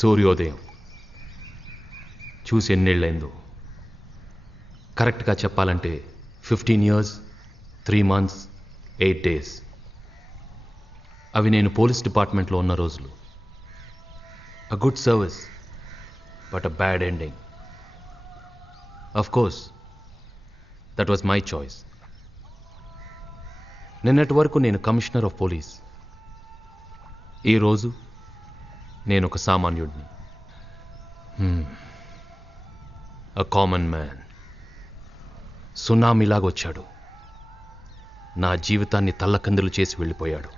సూర్యోదయం చూసి ఎన్నేళ్ళైందో. కరెక్ట్గా చెప్పాలంటే 15 years 3 months 8 days. అవి నేను పోలీస్ డిపార్ట్మెంట్లో ఉన్న రోజులు. A good service but a bad ending. Of course that was my choice. నిన్నటి వరకు నేను కమిషనర్ ఆఫ్ పోలీస్. ఈరోజు నేను ఒక సామాన్యుడిని. A common man. సునామీలాగొచ్చాడు, నా జీవితాన్ని తల్లకందులు చేసి వెళ్ళిపోయాడు.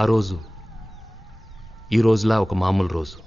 ఆ రోజు ఈ రోజులా ఒక మామూలు రోజు.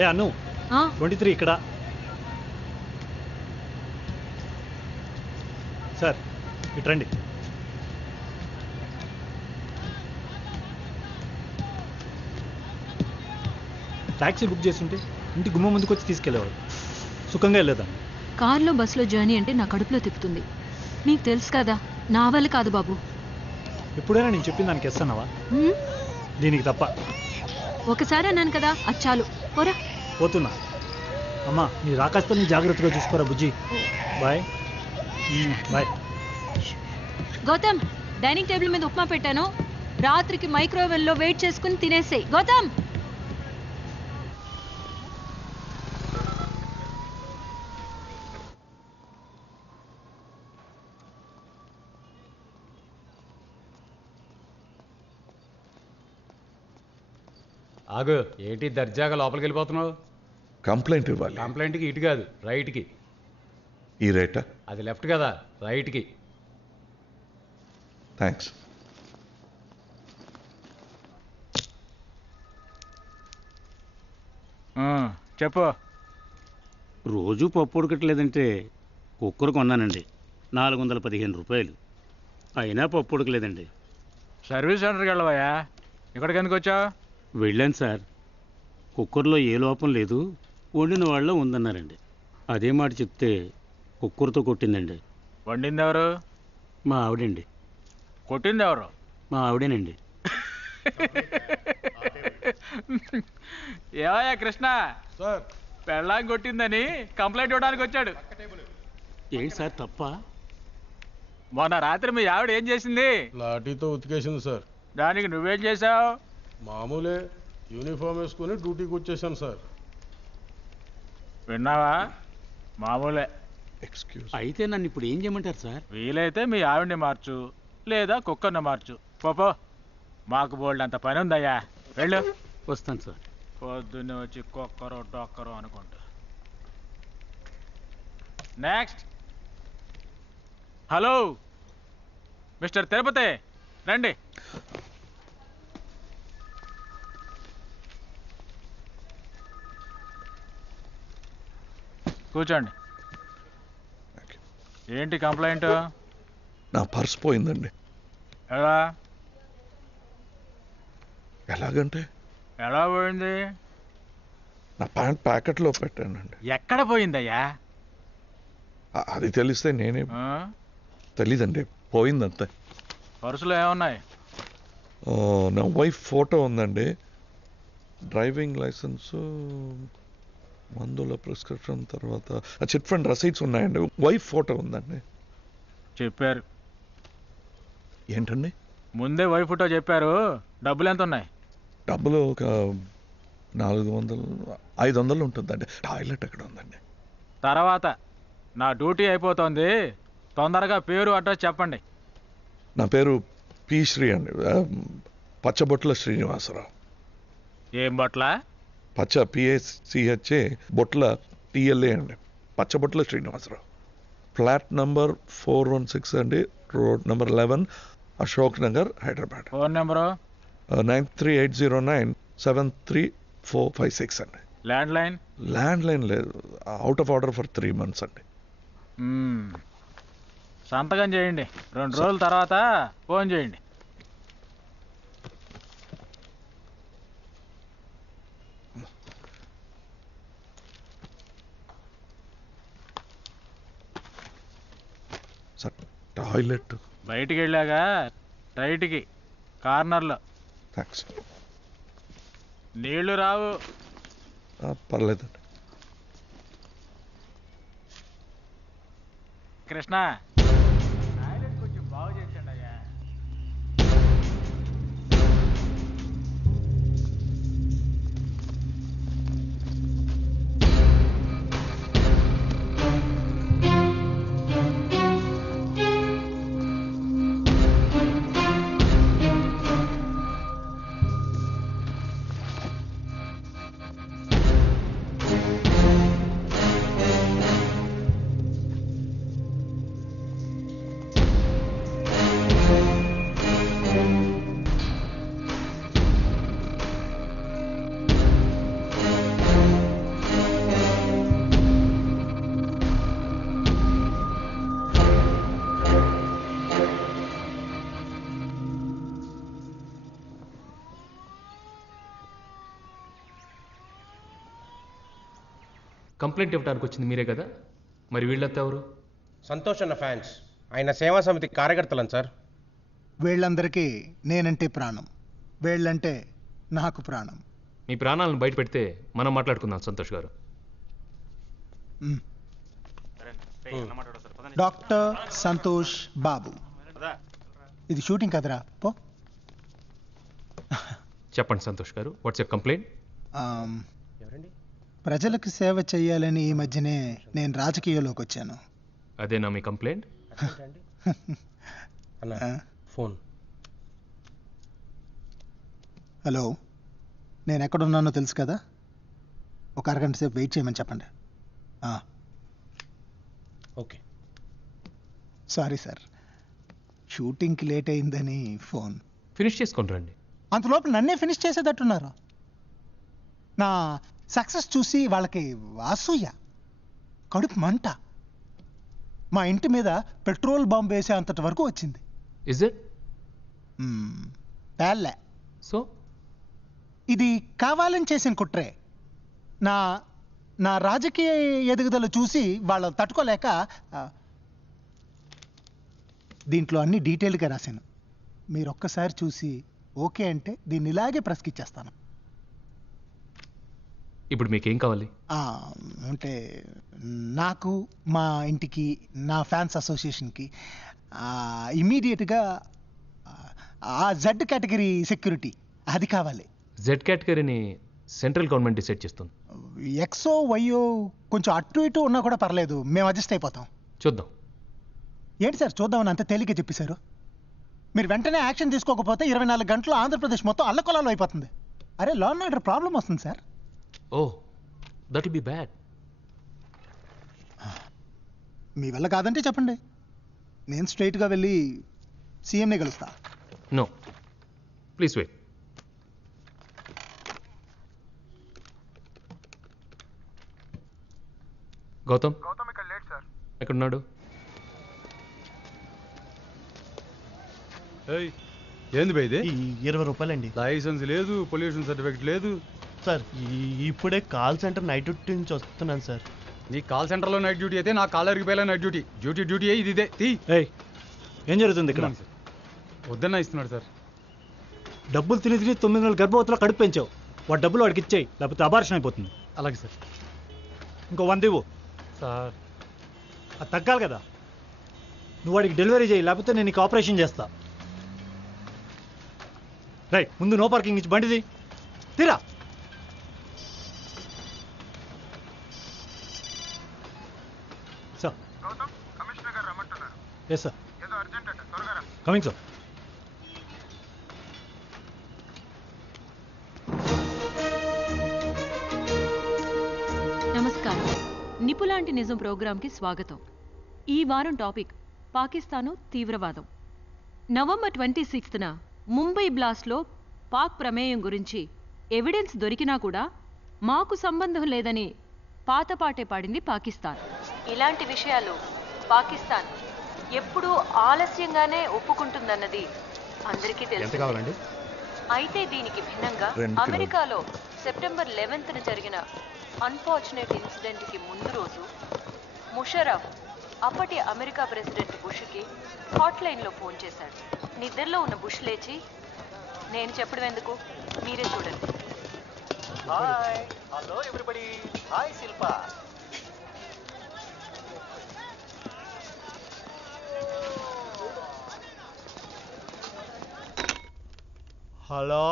ఏ అను 23 ఇక్కడ సార్, ఇటు రండి. ట్యాక్సీ బుక్ చేస్తుంటే ఇంటి గుమ్మ ముందుకు వచ్చి తీసుకెళ్ళేవాడు. సుఖంగా వెళ్ళేదాన్ని. కార్లో బస్సులో జర్నీ అంటే నా కడుపులో తిప్పుతుంది. నీకు తెలుసు కదా, నా వల్ల కాదు బాబు. ఎప్పుడైనా నేను చెప్పిన దానికి ఎస్తున్నావా? హ్మ్? దీనికి తప్ప. ఒకసారి అన్నాను కదా, అది చాలు. పోరా. పోతున్నా. అమ్మా నీ రాకాస్తో నీ జాగ్రత్తగా చూసుకోరా బుజ్జి. Bye. Bye. Gautam, dining table మీద ఉప్మా పెట్టాను. రాత్రికి మైక్రోవేవ్లో వెయిట్ చేసుకుని తినేసేయ్. గౌతమ్. ఆగు, ఏంటి దర్జాగా లోపలికి వెళ్ళిపోతున్నావు? కంప్లైంట్ ఇవ్వాలి. కంప్లైంట్కి ఇటు కాదు, రైట్కి. ఈ రేటా? అది లెఫ్ట్ కదా, రైట్కి. థ్యాంక్స్. చెప్పు. రోజు పప్పు ఉడకట్లేదంటే కుక్కర్ కొన్నానండి, 415 రూపాయలు. అయినా పప్పు ఉడకలేదండి. సర్వీస్ సెంటర్కి వెళ్ళవయ్యా, ఇక్కడికి ఎందుకు వచ్చావు? వెళ్ళాను సార్, కుక్కర్లో ఏ లోపం లేదు, వండిన వాళ్ళ ఉందన్నారండి. అదే మాట చెప్తే కుక్కర్తో కొట్టిందండి. వండింది ఎవరు? మా ఆవిడండి. కొట్టింది ఎవరు? మా ఆవిడేనండి. ఏవయ్యా కృష్ణ, సార్ పెళ్ళాం కొట్టిందని కంప్లైంట్ ఇవ్వడానికి వచ్చాడు. ఏంటి సార్ తప్ప? మొన్న రాత్రి మీ ఆవిడ ఏం చేసింది? లాఠీతో ఉతికేసింది సార్. దానికి నువ్వేం చేసావు? మామూలే, యూనిఫామ్ వేసుకుని డ్యూటీకి వచ్చేసాను సార్. విన్నావా? మామూలే. ఎక్స్క్యూజ్. అయితే నన్ను ఇప్పుడు ఏం చేయమంటారు సార్? వీలైతే మీ ఆవిడ్ని మార్చు, లేదా కుక్కర్ని మార్చు. పోపో, మాకు బోల్డ్ అంత పని ఉందయ్యా, వెళ్ళు. వస్తాను సార్. పొద్దున్నే వచ్చి కుక్కరు డొక్కరు అనుకుంటా. నెక్స్ట్. హలో మిస్టర్ తిరుపతి, రండి. కూర్చోండి. ఏంటి కంప్లైంట్? నా పర్స్ పోయిందండి. ఎలా? ఎలాగంటే ఎలా పోయింది? నా ప్యాంట్ ప్యాకెట్లో పెట్టానండి. ఎక్కడ పోయిందయ్యా? అది తెలిస్తే నేనే. ఆ? తెలీదండి, పోయిందంతే. పర్సులో ఏమున్నాయి? నా వైఫ్ ఫోటో ఉందండి, డ్రైవింగ్ లైసెన్సు, మందుల ప్రిస్క్రిప్షన్, తర్వాత చిట్ ఫండ్ రసీట్స్ ఉన్నాయండి. వైఫ్ ఫోటో ఉందండి. చెప్పారు. ఏంటండి? ముందే వైఫ్ ఫోటో చెప్పారు. డబ్బులు ఎంత ఉన్నాయి? డబ్బులు ఒక 400 500 ఉంటుందండి. టాయిలెట్ ఎక్కడ ఉందండి? తర్వాత నా డ్యూటీ అయిపోతుంది, తొందరగా పేరు అడ్రస్ చెప్పండి. నా పేరు పి శ్రీ అండి, పచ్చబొట్ల శ్రీనివాసరావు. ఏం బట్ల? పచ్చ PACHA, బొట్ల TLA అండి, పచ్చబొట్ల శ్రీనివాసరావు. ఫ్లాట్ నంబర్ 416 అండి, road number 11, Ashok Nagar, Hyderabad. Phone number? 9380973456 అండి. Land line? ల్యాండ్ లైన్ లేదు, out of order for 3 months అండి. సంతకం చేయండి, 2 రోజుల తర్వాత ఫోన్ చేయండి. Sir toilet? బయటికి వెళ్ళాక రైట్కి కార్నర్లో. థ్యాంక్స్. నీళ్లు రావు. పర్లేదండి. కృష్ణ, టాయిలెట్ కొంచెం బాగు చేయండి అయ్యా. కంప్లైంట్ ఇవ్వడానికి వచ్చింది మీరే కదా, మరి వీళ్ళంతా ఎవరు? సంతోష్ అన్న ఫ్యాన్స్, ఆయన సేవా సమితి కార్యకర్తలను సార్. వీళ్ళందరికీ నేనంటే ప్రాణం, వీళ్ళంటే నాకు ప్రాణం. మీ ప్రాణాలను బయట పెడితే మనం మాట్లాడుకుందాం సంతోష్ గారు. డాక్టర్ సంతోష్ బాబు. ఇది షూటింగ్ కదరా, పో. చెప్పండి సంతోష్ గారు, వాట్స్ యువర్ కంప్లైంట్? ప్రజలకు సేవ చేయాలని ఈ మధ్యనే నేను రాజకీయాల్లోకి వచ్చాను. అదేనా మీ కంప్లైంట్? అన్న ఫోన్. హలో, నేను ఎక్కడున్నానో తెలుసు కదా, ఒక అరగంట సేపు వెయిట్ చేయమని చెప్పండి. ఓకే. సారీ సార్, షూటింగ్కి లేట్ అయిందని ఫోన్. ఫినిష్ చేసుకొని రండి. అంతలోపు నన్నే ఫినిష్ చేసేటట్టున్నారు. నా సక్సెస్ చూసి వాళ్ళకి అసూయ, కడుపు మంట. మా ఇంటి మీద పెట్రోల్ బాంబు వేసే అంతటి వరకు వచ్చింది. Is it? పేల్లే. సో ఇది కావాలని చేసిన కుట్రే. నా నా రాజకీయ ఎదుగుదల చూసి వాళ్ళు తట్టుకోలేక దీంట్లో అన్ని డీటెయిల్గా రాశాను. మీరు ఒక్కసారి చూసి ఓకే అంటే దీన్ని ఇలాగే ప్రశ్కిచ్చేస్తాను. ఇప్పుడు మీకేం కావాలి? అంటే నాకు, మా ఇంటికి, నా ఫ్యాన్స్ అసోసియేషన్కి ఇమీడియట్గా ఆ జెడ్ కేటగిరీ సెక్యూరిటీ అది కావాలి. జెడ్ కేటగిరీని సెంట్రల్ గవర్నమెంట్ డిసైడ్ చేస్తుంది. ఎక్సో వైయో కొంచెం అటు ఇటు ఉన్నా కూడా పర్లేదు, మేము అడ్జస్ట్ అయిపోతాం. చూద్దాం. ఏంటి సార్ చూద్దామని అంత తేలిక చెప్పేశారు? మీరు వెంటనే యాక్షన్ తీసుకోకపోతే 24 గంటలు ఆంధ్రప్రదేశ్ మొత్తం అల్లకొలాలు అయిపోతుంది. అరే, లా అండ్ ఆర్డర్ ప్రాబ్లం వస్తుంది sir. Oh, that will be bad. మీ వల్ల కాదంటే చెప్పండి, నేను స్ట్రైట్గా వెళ్ళి సీఎంనే కలుస్తా. No, please wait. గౌతమ్ ఇక్కడ లేట్ సార్. ఎక్కడున్నాడు? ఏంది బై ఇది? 20 రూపాయలండి. లైసెన్స్ లేదు, పొల్యూషన్ సర్టిఫికెట్ లేదు సార్. ఇప్పుడే కాల్ సెంటర్ నైట్ డ్యూటీ నుంచి వస్తున్నాను సార్. నీ కాల్ సెంటర్లో నైట్ డ్యూటీ అయితే నా కాలర్కి పోయేలా నైట్ డ్యూటీ. డ్యూటీ ఇది ఇదే. ఏం జరుగుతుంది ఇక్కడ? వద్దన్నా ఇస్తున్నాడు సార్. డబ్బులు తిని 9 నెలల గర్భవతిలో కడుపు పెంచావు. వాడు డబ్బులు వాడికి ఇచ్చేయి, లేకపోతే అబార్షన్ అయిపోతుంది. అలాగే సార్. ఇంకో 100 ఇవ్వు సార్. అది తగ్గాలి కదా. నువ్వు వాడికి డెలివరీ చేయి, లేకపోతే నేను నీకు ఆపరేషన్ చేస్తా. రైట్, ముందు నో పార్కింగ్ ఇచ్చి బండిది తీరా. Sir, yes sir, coming sir. నమస్కారం. నిపులాంటి నిజం ప్రోగ్రాంకి స్వాగతం. ఈ వారం టాపిక్ పాకిస్తాను తీవ్రవాదం. నవంబర్ 26న ముంబై బ్లాస్ట్లో పాక్ ప్రమేయం గురించి ఎవిడెన్స్ దొరికినా కూడా మాకు సంబంధం లేదని పాతపాటే పాడింది పాకిస్తాన్. ఇలాంటి విషయాలు పాకిస్తాన్ ఎప్పుడూ ఆలస్యంగానే ఒప్పుకుంటుందన్నది అందరికీ తెలుసు. అయితే దీనికి భిన్నంగా అమెరికాలో సెప్టెంబర్ 11న జరిగిన అన్ఫార్చునేట్ ఇన్సిడెంట్కి ముందు రోజు ముషరఫ్ అప్పటి అమెరికా ప్రెసిడెంట్ బుష్కి హాట్లైన్లో ఫోన్ చేశాడు. నిద్రలో ఉన్న బుష్ లేచి, నేను చెప్పడం ఎందుకు, మీరే చూడండి. Hi, hello everybody. Hi Shilpa. Hello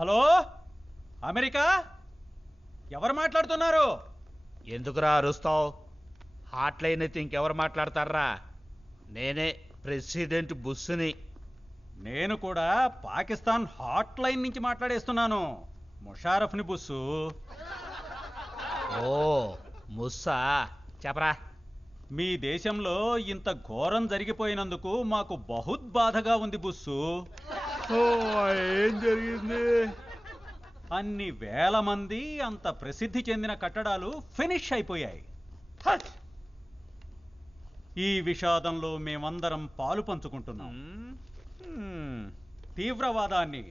hello, America, ఎవరు మాట్లాడుతున్నారు? ఎందుకురా అరుస్తావు? హాట్ లైన్ అయితే ఇంకెవరు మాట్లాడతారా? నేనే ప్రెసిడెంట్ బుష్ని. నేను కూడా పాకిస్తాన్ హాట్ లైన్ నుంచి మాట్లాడేస్తున్నాను. ముషారఫ్ని బుస్సు. ఓ ముస్సా, చెప్పరా. మీ దేశంలో ఇంత ఘోరం జరిగిపోయినందుకు మాకు బహుత్ బాధగా ఉంది బుస్సు. ఏం జరిగింది? అన్ని వేల మంది అంత ప్రసిద్ధి చెందిన కట్టడాలు ఫినిష్ అయిపోయాయి. ఈ విషాదంలో మేమందరం పాలు పంచుకుంటున్నాం. తీవ్రవాదాన్ని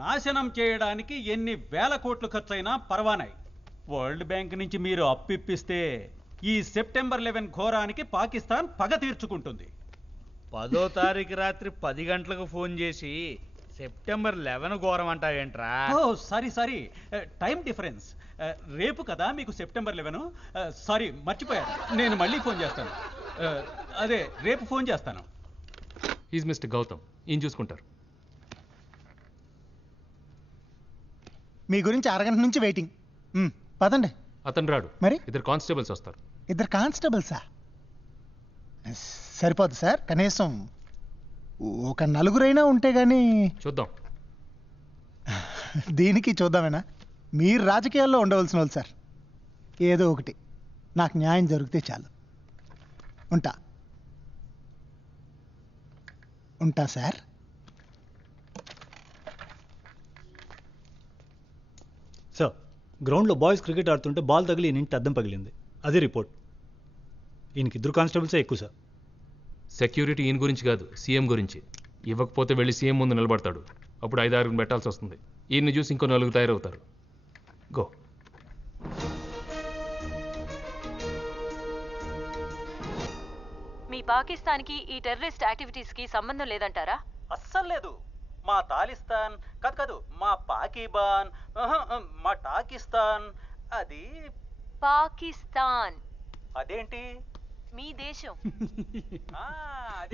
నాశనం చేయడానికి ఎన్ని వేల కోట్లు ఖర్చైనా పర్వానాయి. వరల్డ్ బ్యాంక్ నుంచి మీరు అప్పు ఇప్పిస్తే ఈ సెప్టెంబర్ 11 ఘోరానికి పాకిస్తాన్ పగ తీర్చుకుంటుంది. 10వ తారీఖు రాత్రి 10 గంటలకు ఫోన్ చేసి సెప్టెంబర్ 11 ఘోరం అంటావేంట్రా? ఓ సారీ టైం డిఫరెన్స్. రేపు కదా మీకు సెప్టెంబర్ 11. సారీ మర్చిపోయాను. నేను మళ్ళీ ఫోన్ చేస్తాను. అదే రేపు ఫోన్ చేస్తాను. ఈజ్ మిస్టర్ గౌతమ్, ఈయన చూసుకుంటారు. మీ గురించి అరగంట నుంచి వెయిటింగ్. పదండి. అతను రాడు, మరి 2 కానిస్టేబుల్స్ వస్తారు. 2 కానిస్టేబుల్సా? సరిపోదు సార్, కనీసం ఒక 4 ఉంటే గానీ. చూద్దాం. దీనికి చూద్దామేనా? మీరు రాజకీయాల్లో ఉండవలసిన వాళ్ళు సార్. ఏదో ఒకటి నాకు న్యాయం జరిగితే చాలు. ఉంటా సార్. సార్, గ్రౌండ్లో బాయ్స్ క్రికెట్ ఆడుతుంటే బాల్ తగిలి ఈయన ఇంటి అద్దం పగిలింది. అదే రిపోర్ట్. ఈయనకి 2 కానిస్టేబుల్సే ఎక్కువ సార్. సెక్యూరిటీ ఈయన గురించి కాదు, సీఎం గురించి. ఇవ్వకపోతే వెళ్ళి సీఎం ముందు నిలబడతాడు. అప్పుడు 5-6 పెట్టాల్సి వస్తుంది. ఈయన్ని చూసి ఇంకో 4 తయారవుతారు. గో. మీ పాకిస్తాన్కి ఈ టెర్రరిస్ట్ యాక్టివిటీస్కి సంబంధం లేదంటారా? అస్సలు లేదు. మా తాలిస్తాన్ కాదు, మా పాకీబాన్, మా టాకిస్తాన్. అది పాకిస్తాన్. అదేంటి? మీ దేశం.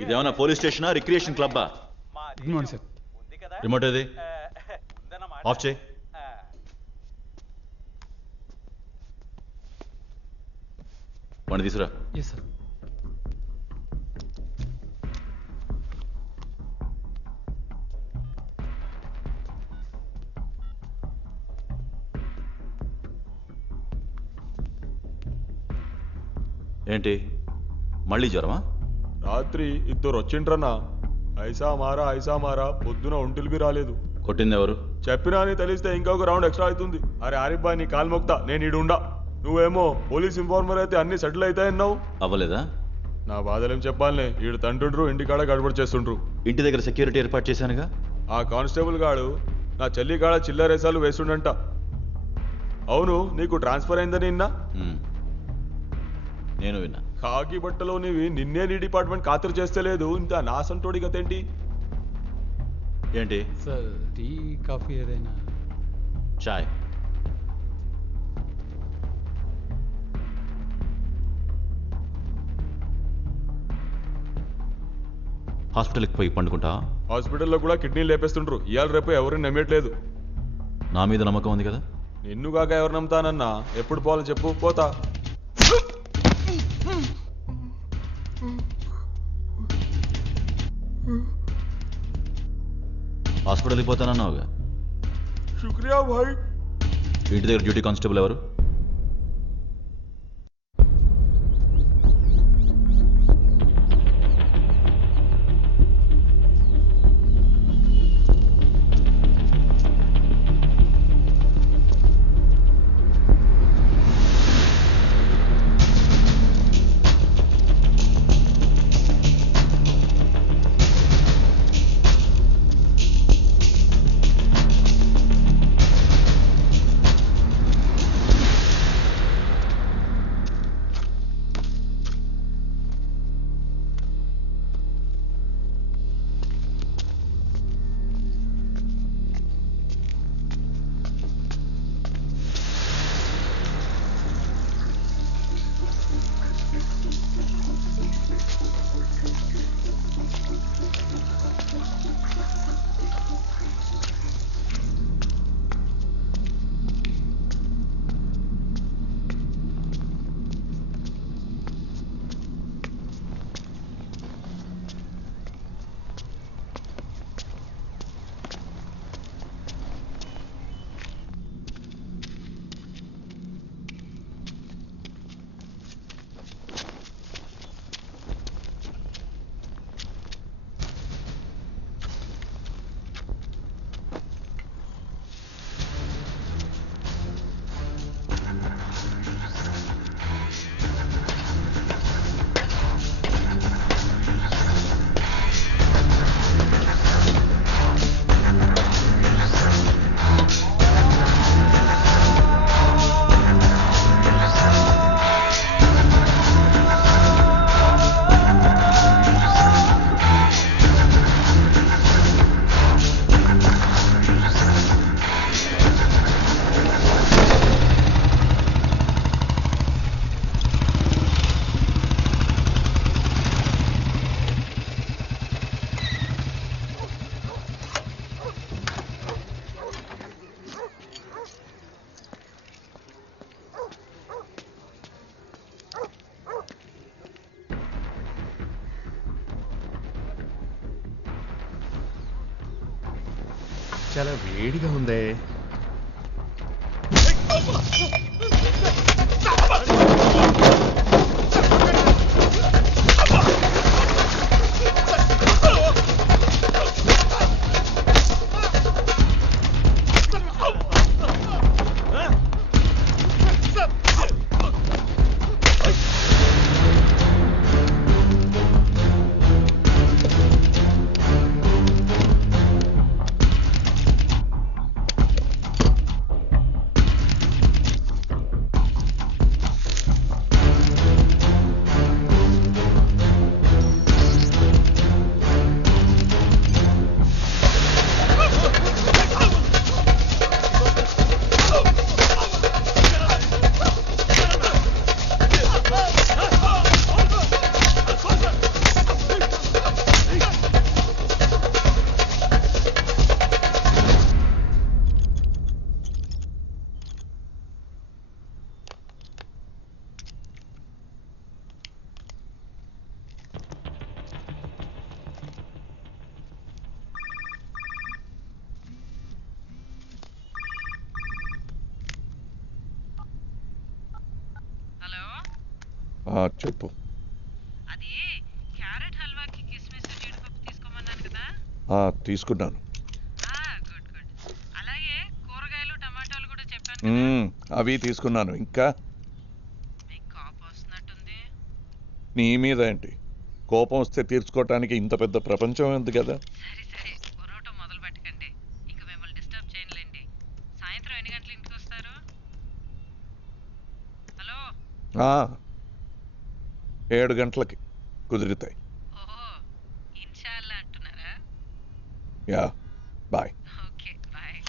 ఇదేమన్నా పోలీస్ స్టేషనా, రిక్రియేషన్ క్లబ్బా? రిమోట్ ఏది? ఆఫ్ చేయి. వాడిని తీసురా. ఏంటి మళ్ళీ జ్వరమా? రాత్రి 2 వచ్చిండ్రన్నా. ఐసా మారా పొద్దున ఒంటిలికి రాలేదు. కొట్టింది ఎవరు? చెప్పినా అని తెలిస్తే ఇంకొక రౌండ్ ఎక్స్ట్రా అవుతుంది. అరే ఆరిఫ్ బాయ్, నీ కాలు మొక్తా, నేను ఈడుండా. నువ్వేమో పోలీస్ ఇన్ఫార్మర్ అయితే అన్ని సెటిల్ అవుతాయన్నావు. అవ్వలేదా? నా బాధలేం చెప్పాలనే. ఈడు తంటుండ్రు, ఇంటికాడ గడబడి చేస్తుండ్రు. ఇంటి దగ్గర సెక్యూరిటీ ఏర్పాటు చేశానుగా. ఆ కానిస్టేబుల్ గాడు నా చెల్లి కాడ చిల్లరేసాలు వేస్తుండంట. అవును, నీకు ట్రాన్స్ఫర్ అయిందని విన్నా. నేను విన్నా. ఖాకీ బట్టలో నీవి నిన్నే నీ డిపార్ట్మెంట్ ఖాతరు చేస్తలేదు. ఇంత నాసంటోడి గతేంటి? ఏంటి సార్, టీ కాఫీ ఏదైనా? చాయ్. హాస్పిటల్కి పోయి పండుకుంటా? హాస్పిటల్లో కూడా కిడ్నీలు లేపేస్తుండ్రు. ఇవాళ రేపు ఎవరిని నమ్మేయట్లేదు. నా మీద నమ్మకం ఉంది కదా? నిన్నుగాక ఎవరు నమ్ముతానన్నా? ఎప్పుడు పోవాలో చెప్పు, పోతా. హాస్పిటల్కి పోతానన్నావుగా. శుక్రియా భాయ్. ఇంటి దగ్గర డ్యూటీ కానిస్టేబుల్ ఎవరు? చాలా వేడిగా ఉందే. చెప్పు. అది క్యారెట్ హల్వాకి కిస్మిస్ జీడిపప్పు తీసుకోమన్నాను కదా. తీసుకున్నాను. Good good. అలాగే కూరగాయలు టమాటాలు కూడా చెప్పాను. అవి తీసుకున్నాను. ఇంకా మీకు కోపం వస్తున్నట్టుంది. నీ మీద ఏంటి కోపం? వస్తే తీర్చుకోవటానికి ఇంత పెద్ద ప్రపంచం ఉంది కదా. సరే సరే, పొరోటా మొదలు పెట్టకండి. ఇంక మిమ్మల్ని డిస్టర్బ్ చేయనులేండి. సాయంత్రం ఎన్ని గంటల ఇంటికి వస్తారు? హలో. 7 గంటలకి కుదురుతాయి. ఓహో, ఇన్షాల్లా అంటున్నారా? Yeah, bye. Okay, bye.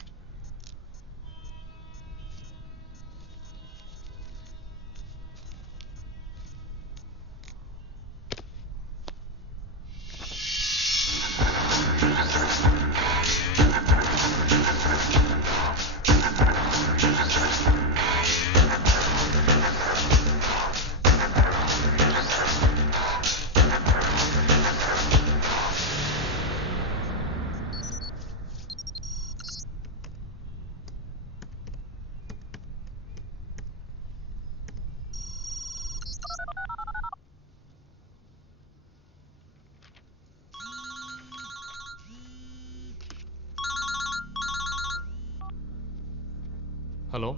Hello,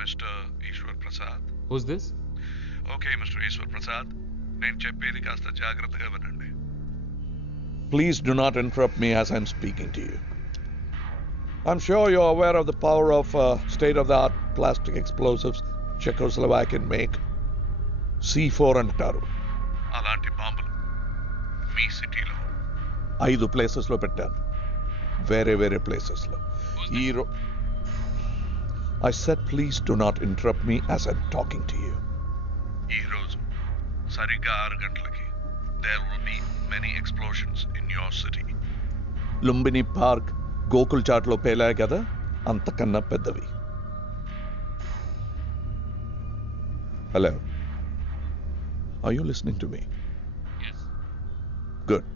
mister Eshwar Prasad. Who's this? Okay mister Eshwar Prasad, నేను చెప్పేది కాస్త జాగ్రత్తగా వినండి. Please do not interrupt me as I'm speaking to you. I'm sure you're aware of the power of state-of-the-art plastic explosives Czechoslovakian make. C4 అంటారు. అలాంటి బాంబులు మీ సిటీలో 5 ప్లేసెస్లో పెట్టాను. వేరే వేరే ప్లేసెస్లో. I said please do not interrupt me as I'm talking to you. ఈ రోజు సరిగ్గా 6 గంటలకి there will be many explosions in your city. Lumbini park, Gokul చాట్లో పేలాయి కదా, అంతకన్నా పెద్దవి. Hello, are you listening to me? Yes. Good.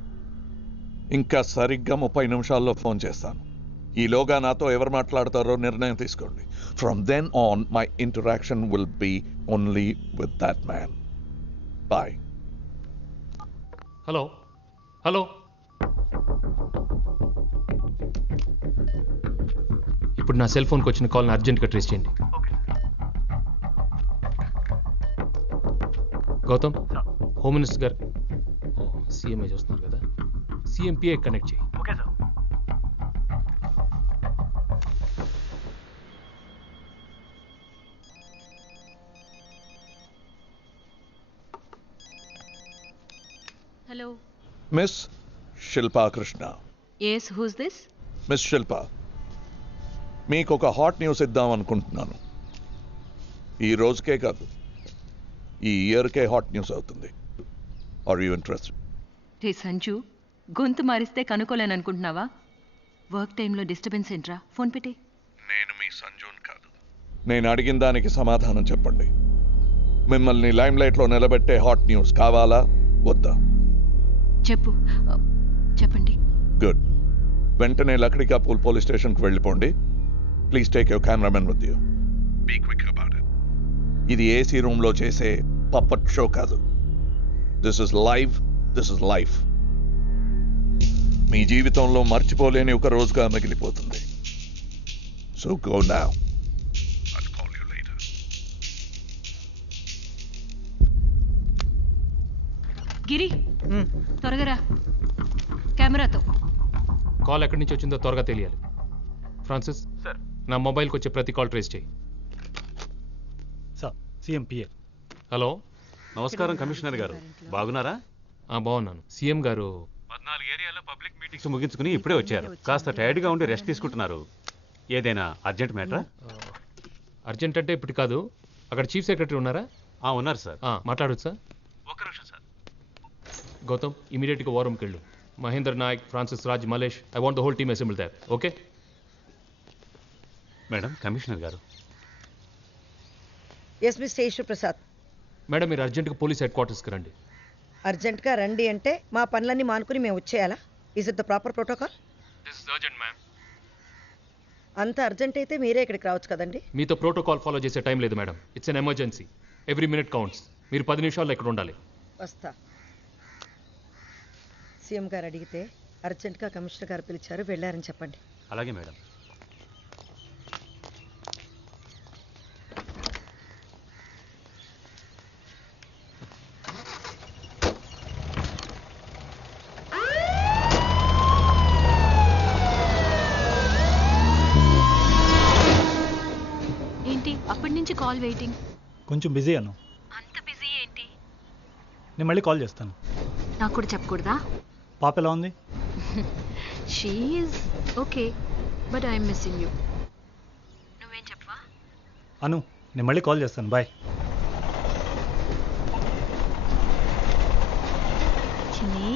ఇంకా సరిగ్గా 30 నిమిషాల్లో ఫోన్ చేస్తాను. ఈలోగా నాతో ఎవరు మాట్లాడతారో నిర్ణయం తీసుకోండి. From then on, my interaction will be only with that man. Bye. Hello hello, ఇప్పుడు నా సెల్ ఫోన్కి వచ్చిన కాల్ని అర్జెంట్గా ట్రేస్ చేయండి. గౌతమ్, హోమ్ మినిస్టర్ గారు సీఎంఏ చూస్తున్నారు కదా, సిఎంపిఏ కనెక్ట్ చేయి. Okay sir. Hello. Miss Shilpa Krishna. Yes, who's this? Miss Shilpa, మీకు ఒక హాట్ న్యూస్ ఇద్దాం అనుకుంటున్నాను. ఈ రోజుకే కాదు, ఈ ఇయర్కే హాట్ న్యూస్ అవుతుంది. Are you interested? రే సంజు, గొంతు మారిస్తే కనుక్కోలేను అనుకుంటున్నావా? వర్క్ టైంలో డిస్టర్బెన్స్ ఏంట్రా? ఫోన్ పెట్టి. నేను మీ సంజున్ కాదు. నేను అడిగిన దానికి సమాధానం చెప్పండి. మిమ్మల్ని లైమ్ లైట్లో నిలబెట్టే హాట్ న్యూస్ కావాలా వద్దా? చెప్పండి. గుడ్. వెంటనే లక్డికా పూల్ పోలీస్ స్టేషన్కి వెళ్ళిపోండి. Please take your cameraman with you. Be quick about it. ఇది ఏసీ రూమ్లో చేసే పప్పట్ షో కాదు. This is live, this is life. మీ జీవితంలో మర్చిపోలేని ఒక రోజుగా మిగిలిపోతుంది. So go now. I'll call you later. Giri త్వరగా రా కెమెరాతో. కాల్ ఎక్కడి నుంచి వచ్చిందో త్వరగా తెలియాలి. ఫ్రాన్సిస్ సార్, నా మొబైల్కి వచ్చే ప్రతి కాల్ ట్రేస్ చేయి. Sir, CM PA. హలో, నమస్కారం కమిషనర్ గారు, బాగున్నారా? బాగున్నాను. సీఎం గారు 14 ఏరియాలో పబ్లిక్ మీటింగ్స్ ముగించుకుని ఇప్పుడే వచ్చారు. కాస్త టైర్డ్గా ఉండి రెస్ట్ తీసుకుంటున్నారు. ఏదైనా అర్జెంట్ మ్యాటరా? అర్జెంట్ అంటే ఇప్పుడు కాదు. అక్కడ చీఫ్ సెక్రటరీ ఉన్నారా? ఉన్నారు సార్. మాట్లాడొచ్చు సార్. ఒక్క నిమిషం సార్. గౌతమ్, ఇమీడియట్గా వార్ రూమ్కి వెళ్ళు. Mahender Nayak, Francis Raj, Malesh, I want the whole team assemble there. Okay madam, commissioner గారు. Yes mister Eshwar Prasad. Madam, మీరు అర్జెంట్గా పోలీస్ హెడ్ క్వార్టర్స్కి రండి. అర్జెంట్గా రండి అంటే మా పనులన్నీ మానుకుని మేము వచ్చేయాలా? Is it the proper protocol? This is urgent ma'am. అంత అర్జెంట్ అయితే మీరే ఇక్కడికి రావచ్చు కదండి. మీతో ప్రోటోకాల్ ఫాలో చేసే టైం లేదు madam. It's an emergency. Every minute counts. మీరు 10 నిమిషాల్లో ఇక్కడ ఉండాలి. వస్తా. సీఎం గారు అడిగితే అర్జెంట్గా కమిషనర్ గారు పిలిచారు, వెళ్ళారని చెప్పండి. అలాగే మేడం. ఏంటి అప్పటి నుంచి కాల్ వెయిటింగ్? కొంచెం బిజీ అను. అంత బిజీ ఏంటి? నేను మళ్ళీ కాల్ చేస్తాను. నాకు కూడా చెప్పకూడదా? పాప ఎలా ఉంది? She is okay, but I'm missing you. నువ్వేం చెప్పవా? అను, నేను మళ్ళీ కాల్ చేస్తాను. బాయ్. చిన్ని,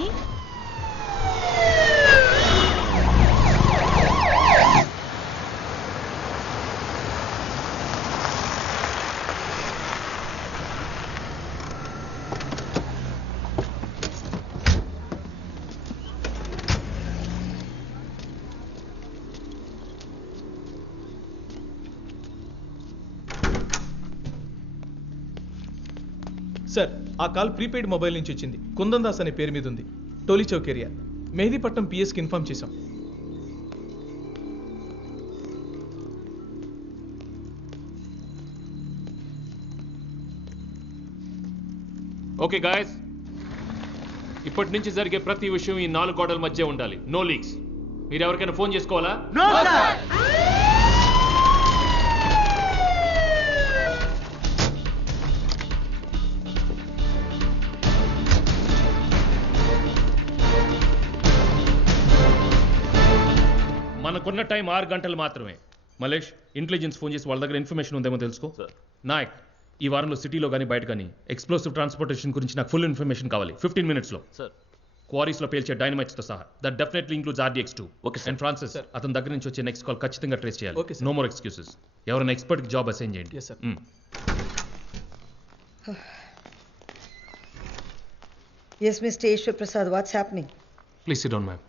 సార్, ఆ కాల్ ప్రీపెయిడ్ మొబైల్ నుంచి వచ్చింది. కుందన్ దాస్ అనే పేరు మీద ఉంది. టోలీ చౌక్ ఏరియా. మెహదీపట్నం పిఎస్కి ఇన్ఫార్మ్ చేశాం. ఓకే గాయస్, ఇప్పటి నుంచి జరిగే ప్రతి విషయం ఈ 4 గోడల మధ్య ఉండాలి. No leaks. మీరు ఎవరికైనా ఫోన్ చేసుకోవాలా? మనకున్న టైం 6 గంటలు మాత్రమే. మలేష్, ఇంటెలిజెన్స్ ఫోన్ చేసి వాళ్ళ దగ్గర ఇన్ఫర్మేషన్ ఉందేమో తెలుసుకో. నాయక్, ఈ వారంలో సిటీలో కానీ బయట కానీ ఎక్స్ప్లోసివ్ ట్రాన్స్పోర్టేషన్ గురించి నాకు ఫుల్ ఇన్ఫర్మేషన్ కావాలి 15 మినిట్స్లో. క్వారీస్లో పేల్చే డైనమైట్స్తో సహా. That definitely includes RDX2. And Francis, అతని దగ్గర నుంచి వచ్చే నెక్స్ట్ కాల్ ఖచ్చితంగా ట్రేస్ చేయాలి. No more excuses. ఎవరైనా ఎక్స్పర్ట్కి జాబ్ అసైన్ చేయండి. Yes mister Eshwar Prasad, what's happening? Please sit down ma'am.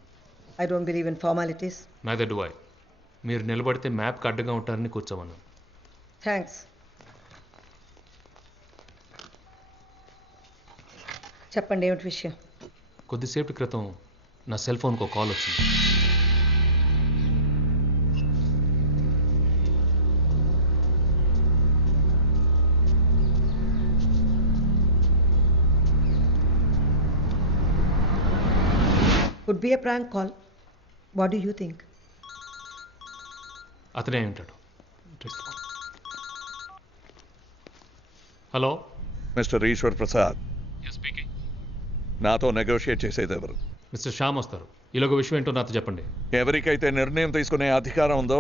I don't believe in formalities. Neither do I. మీరు నిలబడితే మ్యాప్కి అడ్డుగా ఉంటారని కూర్చోమన్నాను. థ్యాంక్స్. చెప్పండి, ఏమిటి విషయం? కొద్దిసేపటి క్రితం నా సెల్ ఫోన్కి ఒక కాల్ వచ్చింది. Could be a prank call. What do you think? అతనే ఉంటాడు. Hello, mister Eshwar Prasad. Speaking. నాతో నెగోషియేట్ చేసేది ఎవరు? మిస్టర్ శ్యామ్ వస్తారు. ఇలాగ విషయం ఏంటో నాతో చెప్పండి. ఎవరికైతే నిర్ణయం తీసుకునే అధికారం ఉందో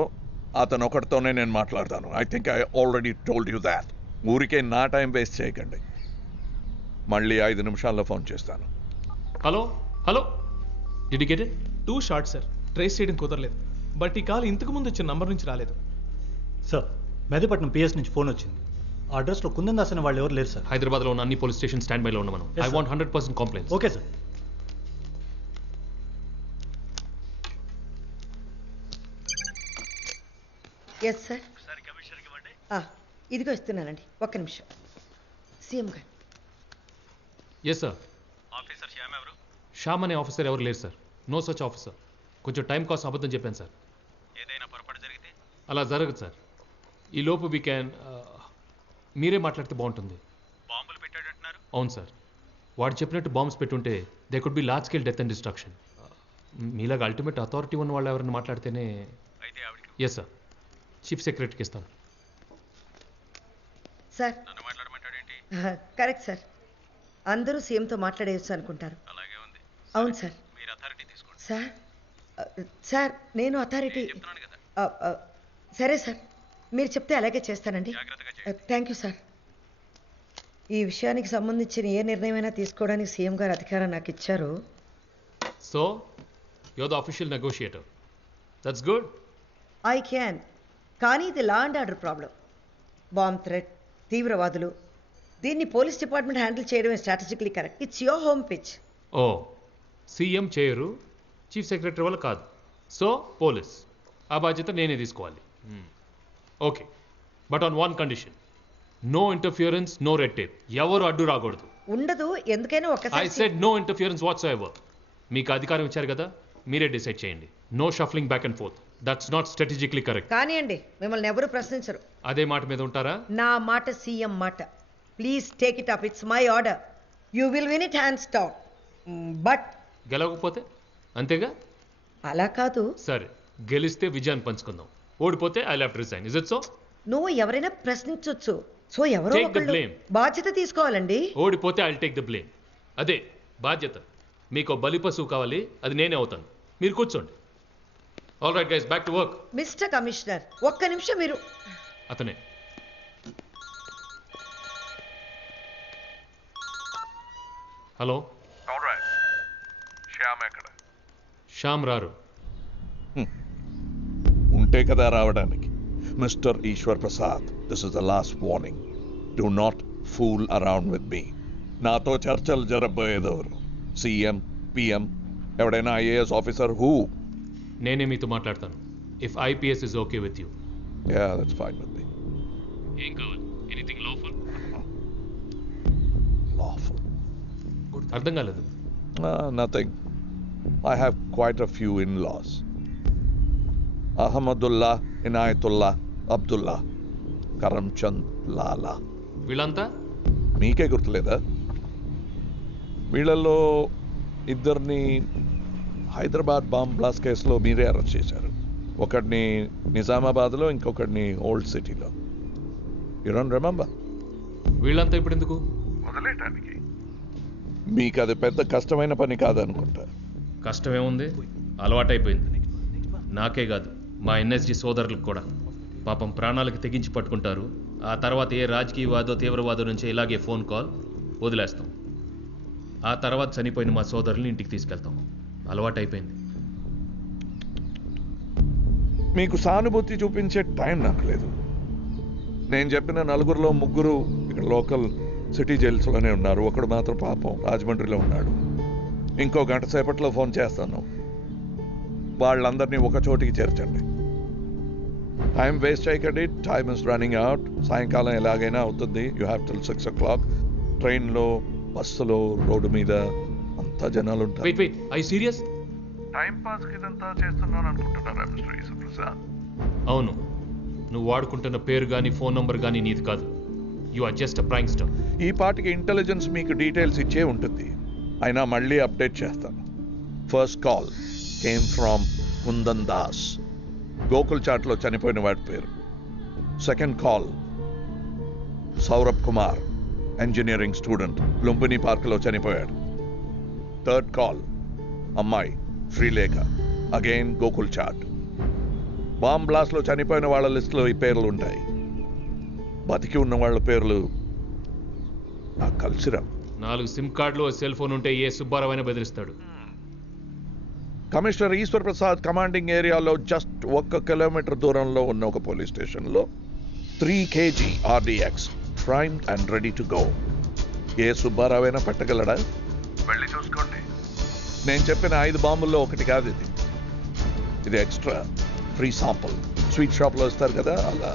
అతను ఒకటితోనే నేను మాట్లాడతాను. I think I already told you that. ఊరికే నా టైం వేస్ట్ చేయకండి. మళ్ళీ 5 నిమిషాల్లో ఫోన్ చేస్తాను. Hello hello, did you get it? 2 short sir. Trace చేయడం కుదరలేదు. బట్ ఈ కాల్ ఇంతకు ముందు వచ్చిన నంబర్ నుంచి రాలేదు. సార్, మెహదీపట్నం పిఎస్ నుంచి ఫోన్ వచ్చింది. ఆ అడ్రస్లో కుందన్ దాస్ అనే వాళ్ళు ఎవరు లేరు సార్. హైదరాబాద్లో ఉన్న అన్ని పోలీస్ స్టేషన్ స్టాండ్ బైలో ఉన్నాం. I want 100% complaints. Okay sir. Yes sir. ఇదిగో ఇస్తున్నానండి, ఒక్క నిమిషం. సీఎం గారు. Yes sir. ఆఫీసర్ శ్యామ్ ఎవరు? శ్యామ్ అనే ఆఫీసర్ ఎవరు లేరు సార్. No such officer. కొంచెం టైం కోసం అబద్ధం చెప్పాను సార్. ఏదైనా పొరపాటు జరిగితే? అలా జరగదు సార్. ఈ లోపు వీ క్యాన్ మీరే మాట్లాడితే బాగుంటుంది. బాంబులు పెట్టాడంటున్నారు? అవును సార్. వాడు చెప్పినట్టు బాంబ్స్ పెట్టుంటే they could be large scale death and destruction. మీలాగా అల్టిమేట్ అథారిటీ ఉన్న వాళ్ళు ఎవరైనా మాట్లాడితేనే. అయితే ఆవిడకి? Yes sir. చీఫ్ సెక్రటరీకి ఇస్తాను. సార్. నన్ను మాట్లాడమంటాడేంటి? Correct sir. అందరూ సీఎంతో మాట్లాడేయచ్చు అనుకుంటారు. అలాగే ఉంది. అవును సార్. మీరు అథారిటీ తీసుకోండి. సార్ సార్ నేను అథారిటీ. చెప్తున్నాను కదా. సరే సార్, మీరు చెప్తే అలాగే చేస్తానండి. Thank you sir. ఈ విషయానికి సంబంధించిన ఏ నిర్ణయమైనా తీసుకోవడానికి సీఎం గారు అధికారం నాకు ఇచ్చారు. So you're the official negotiator. That's good. I can. కానీ ఇది law and order problem. Bomb threat, తీవ్రవాదులు, దీన్ని పోలీస్ డిపార్ట్మెంట్ హ్యాండిల్ చేయడమే strategically correct. It's your home pitch. ఓ, సీఎం చేయరు, చీఫ్ సెక్రటరీ వల్ల కాదు. సో పోలీస్ ఆ బాధ్యత నేనే తీసుకోవాలి. Okay, but on one condition. No interference, no red tape. ఎవరు అడ్డు రాకూడదు. ఉండదు. ఎందుకైనా ఐ ఒకసారి said no interference whatsoever. మీకు అధికారం ఇచ్చారు కదా, మీరే డిసైడ్ చేయండి. No shuffling back and forth. That's not strategically correct. కానివ్వండి, మిమ్మల్ని ఎవరు ప్రశ్నించరు. అదే మాట మీద ఉంటారా? నా మాట సీఎం మాట. Please take it up. It's my order. You will win it hands down. But గెలవకపోతే అంతేగా? అలా కాదు. సరే, గెలిస్తే విజయాన్ని పంచుకుందాం. ఓడిపోతే I have to resign. Is it so? నువ్వు ఎవరైనా ప్రశ్నించొచ్చు. సో ఎవరో Take the ఒకళ్ళు blame. బాధ్యత తీసుకోవాలండి. ఓడిపోతే ఐ టేక్ ద బ్లేమ్. అదే బాధ్యత. మీకు బలిపశువు కావాలి, అది నేనే అవుతాను. మీరు కూర్చోండి. All right guys, back to work. Mister commissioner, ఒక్క నిమిషం మీరు. అతనే. హలో. శ్యామ్ ఎక్కడ? శ్యామ్ రారు. ఉంటే కదా రావడానికి. Mister Eshwar Prasad, this is the last warning. Do not fool around with me. నాతో చర్చలు జరగబోయేదెవరు? సీఎం, పిఎం, ఎవడైనా ఐఏఎస్ ఆఫీసర్? హూ? నేనే మీతో మాట్లాడతాను. If IPS is okay with you. Yeah, that's fine with me. ఏం కావాలి? Anything lawful? లాఫుల్? అర్థం కాలేదు. Nothing. I have quite a few in-laws. Ahmadullah, Inayatullah, Abdullah, Karamchand, Lala. వీళ్ళంతా మీకే గుర్తులేదా? వీళ్ళల్లో ఇద్దరిని హైదరాబాద్ బాంబ్ బ్లాస్ట్ కేసులో మీరే అరెస్ట్ చేశారు. ఒకడిని నిజామాబాద్లో, ఇంకొకడిని ఓల్డ్ సిటీలో. You don't remember? వీళ్ళంతా ఇప్పుడు ఎందుకు? వదిలేయటానికి. మీకు అది పెద్ద కష్టమైన పని కాదనుకుంటా. కష్టమేముంది, అలవాటైపోయింది. నాకే కాదు, మా ఎన్ఎస్జీ సోదరులకు కూడా. పాపం ప్రాణాలకు తెగించి పట్టుకుంటారు. ఆ తర్వాత ఏ రాజకీయవాదో తీవ్రవాదో నుంచి ఇలాగే ఫోన్ కాల్, వదిలేస్తాం. ఆ తర్వాత చనిపోయిన మా సోదరుల్ని ఇంటికి తీసుకెళ్తాం. అలవాటైపోయింది. మీకు సానుభూతి చూపించే టైం నాకు లేదు. నేను చెప్పిన నలుగురిలో ముగ్గురు ఇక్కడ లోకల్ సిటీ జైల్స్లోనే ఉన్నారు. ఒకడు మాత్రం పాపం రాజమండ్రిలో ఉన్నాడు. ఇంకో గంట సేపట్లో ఫోన్ చేస్తాను. వాళ్ళందరినీ ఒక చోటికి చేర్చండి. టైం వేస్ట్ చేయకండి. Time is running out. సాయంకాలం ఎలాగైనా అవుతుంది. You have till 6 o'clock. ట్రైన్లో, బస్సులో, రోడ్డు మీద అంతా జనాలు ఉంటారు. Wait wait, I serious? Time pass ఇదంతా చేస్తున్నాను అనుకుంటున్నారా మిస్టర్ ఈశ్వర్ ప్రసాద్? అవును. నువ్వు వాడుకుంటున్న పేరు కానీ ఫోన్ నంబర్ కానీ నీది కాదు. You are just a prankster. ఈ పాటికి ఇంటెలిజెన్స్ మీకు డీటెయిల్స్ ఇచ్చే ఉంటుంది. అయినా మళ్ళీ అప్డేట్ చేస్తాను. First call came from Kundan Das, Gokul చాట్లో చనిపోయిన వాడి పేరు. Second call Saurabh Kumar, engineering student, Lumbini పార్క్లో చనిపోయాడు. థర్డ్ కాల్ అమ్మాయి Srilekha, again Gokul chat. Bomb బ్లాస్ట్లో చనిపోయిన వాళ్ళ లిస్టులో ఈ పేర్లు ఉంటాయి. బతికి ఉన్న వాళ్ళ పేర్లు నాకు కలిసిరా. 4 సిమ్ కార్డులు, సెల్ ఫోన్ ఉంటే ఏ సుబ్బారావైనా బెదిరిస్తాడు. కమిషనర్ ఈశ్వర్ ప్రసాద్ కమాండింగ్ ఏరియాలో జస్ట్ 1 కిలోమీటర్ దూరంలో ఉన్న ఒక పోలీస్ స్టేషన్లో 3 kg RDX primed and ready to go. ఏ సుబ్బారావైనా పట్టగలడా? వెళ్ళి చూసుకోండి. నేను చెప్పిన 5 బాంబుల్లో ఒకటి కాదు ఇది. ఇది ఎక్స్ట్రా ఫ్రీ శాంపుల్. స్వీట్ షాప్లో ఇస్తారు కదా అలా.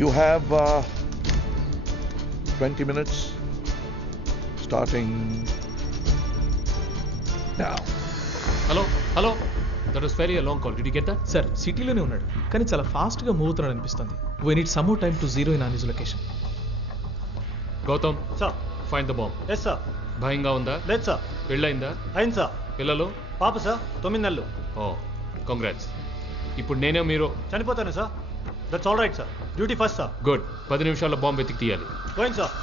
You have 20 minutes starting now. Hello that was very long call. Did you get that? Sir సిటీలోనే ఉన్నాడు కానీ చాలా ఫాస్ట్గా మూవ్ అవుతున్నాడు అనిపిస్తుంది. We need some more time to zero in on his location. Gautam sir find the bomb. Yes sir. భయంగా ఉందా? లేదు సార్. పెళ్ళయిందా? అయింది సార్. పిల్లలు? పాప సార్ 9 నెలలు. Oh congrats. ఇప్పుడు నేనే మీరు చనిపోతాను sir. That's all right sir. Duty first sir. Good. 10 నిమిషాల్లో బాంబు వెతికి తీయాలి. Going sir.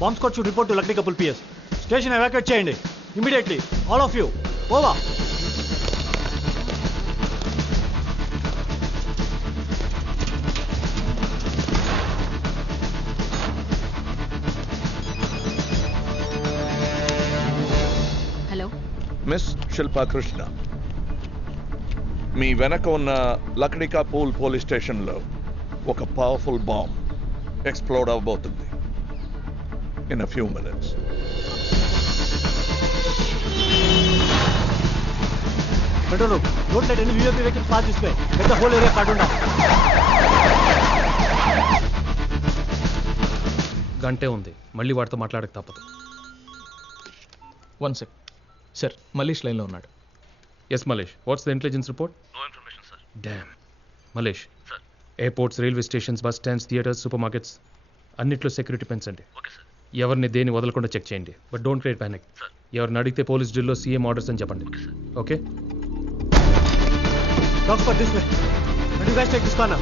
Bomb squad should report to Lakdi Kapul PS. Station evacuate చేయండి immediately. All of you over. Hello miss Shilpa Krishna, మీ వెనక ఉన్న లక్డికా పూల్ పోలీస్ స్టేషన్లో ఒక పవర్ఫుల్ బాంబ్ ఎక్స్ప్లోడ్ అవబోతుంది in a few minutes. Control room, don't let any VIP vehicles pass this way. Let the whole area cordon down. గంటే ఉంది, మళ్ళీ వాడితో మాట్లాడక తప్పదు. 1 sec. సార్ మలేష్ లైన్లో ఉన్నాడు. Yes Malesh, what's the intelligence report? No information sir. Damn. Malesh, sir airports, railway stations, bus stands, theatres, supermarkets అన్నిట్లో security పెంచండి. Okay sir. ఎవరిని దేని వదలకుండా చెక్ చేయండి. But don't create panic. ఎవరిని అడిగితే పోలీస్ డ్రిల్లో సీఎం ఆర్డర్స్ అని చెప్పండి. Okay? Dogs for this way. When you guys take this corner,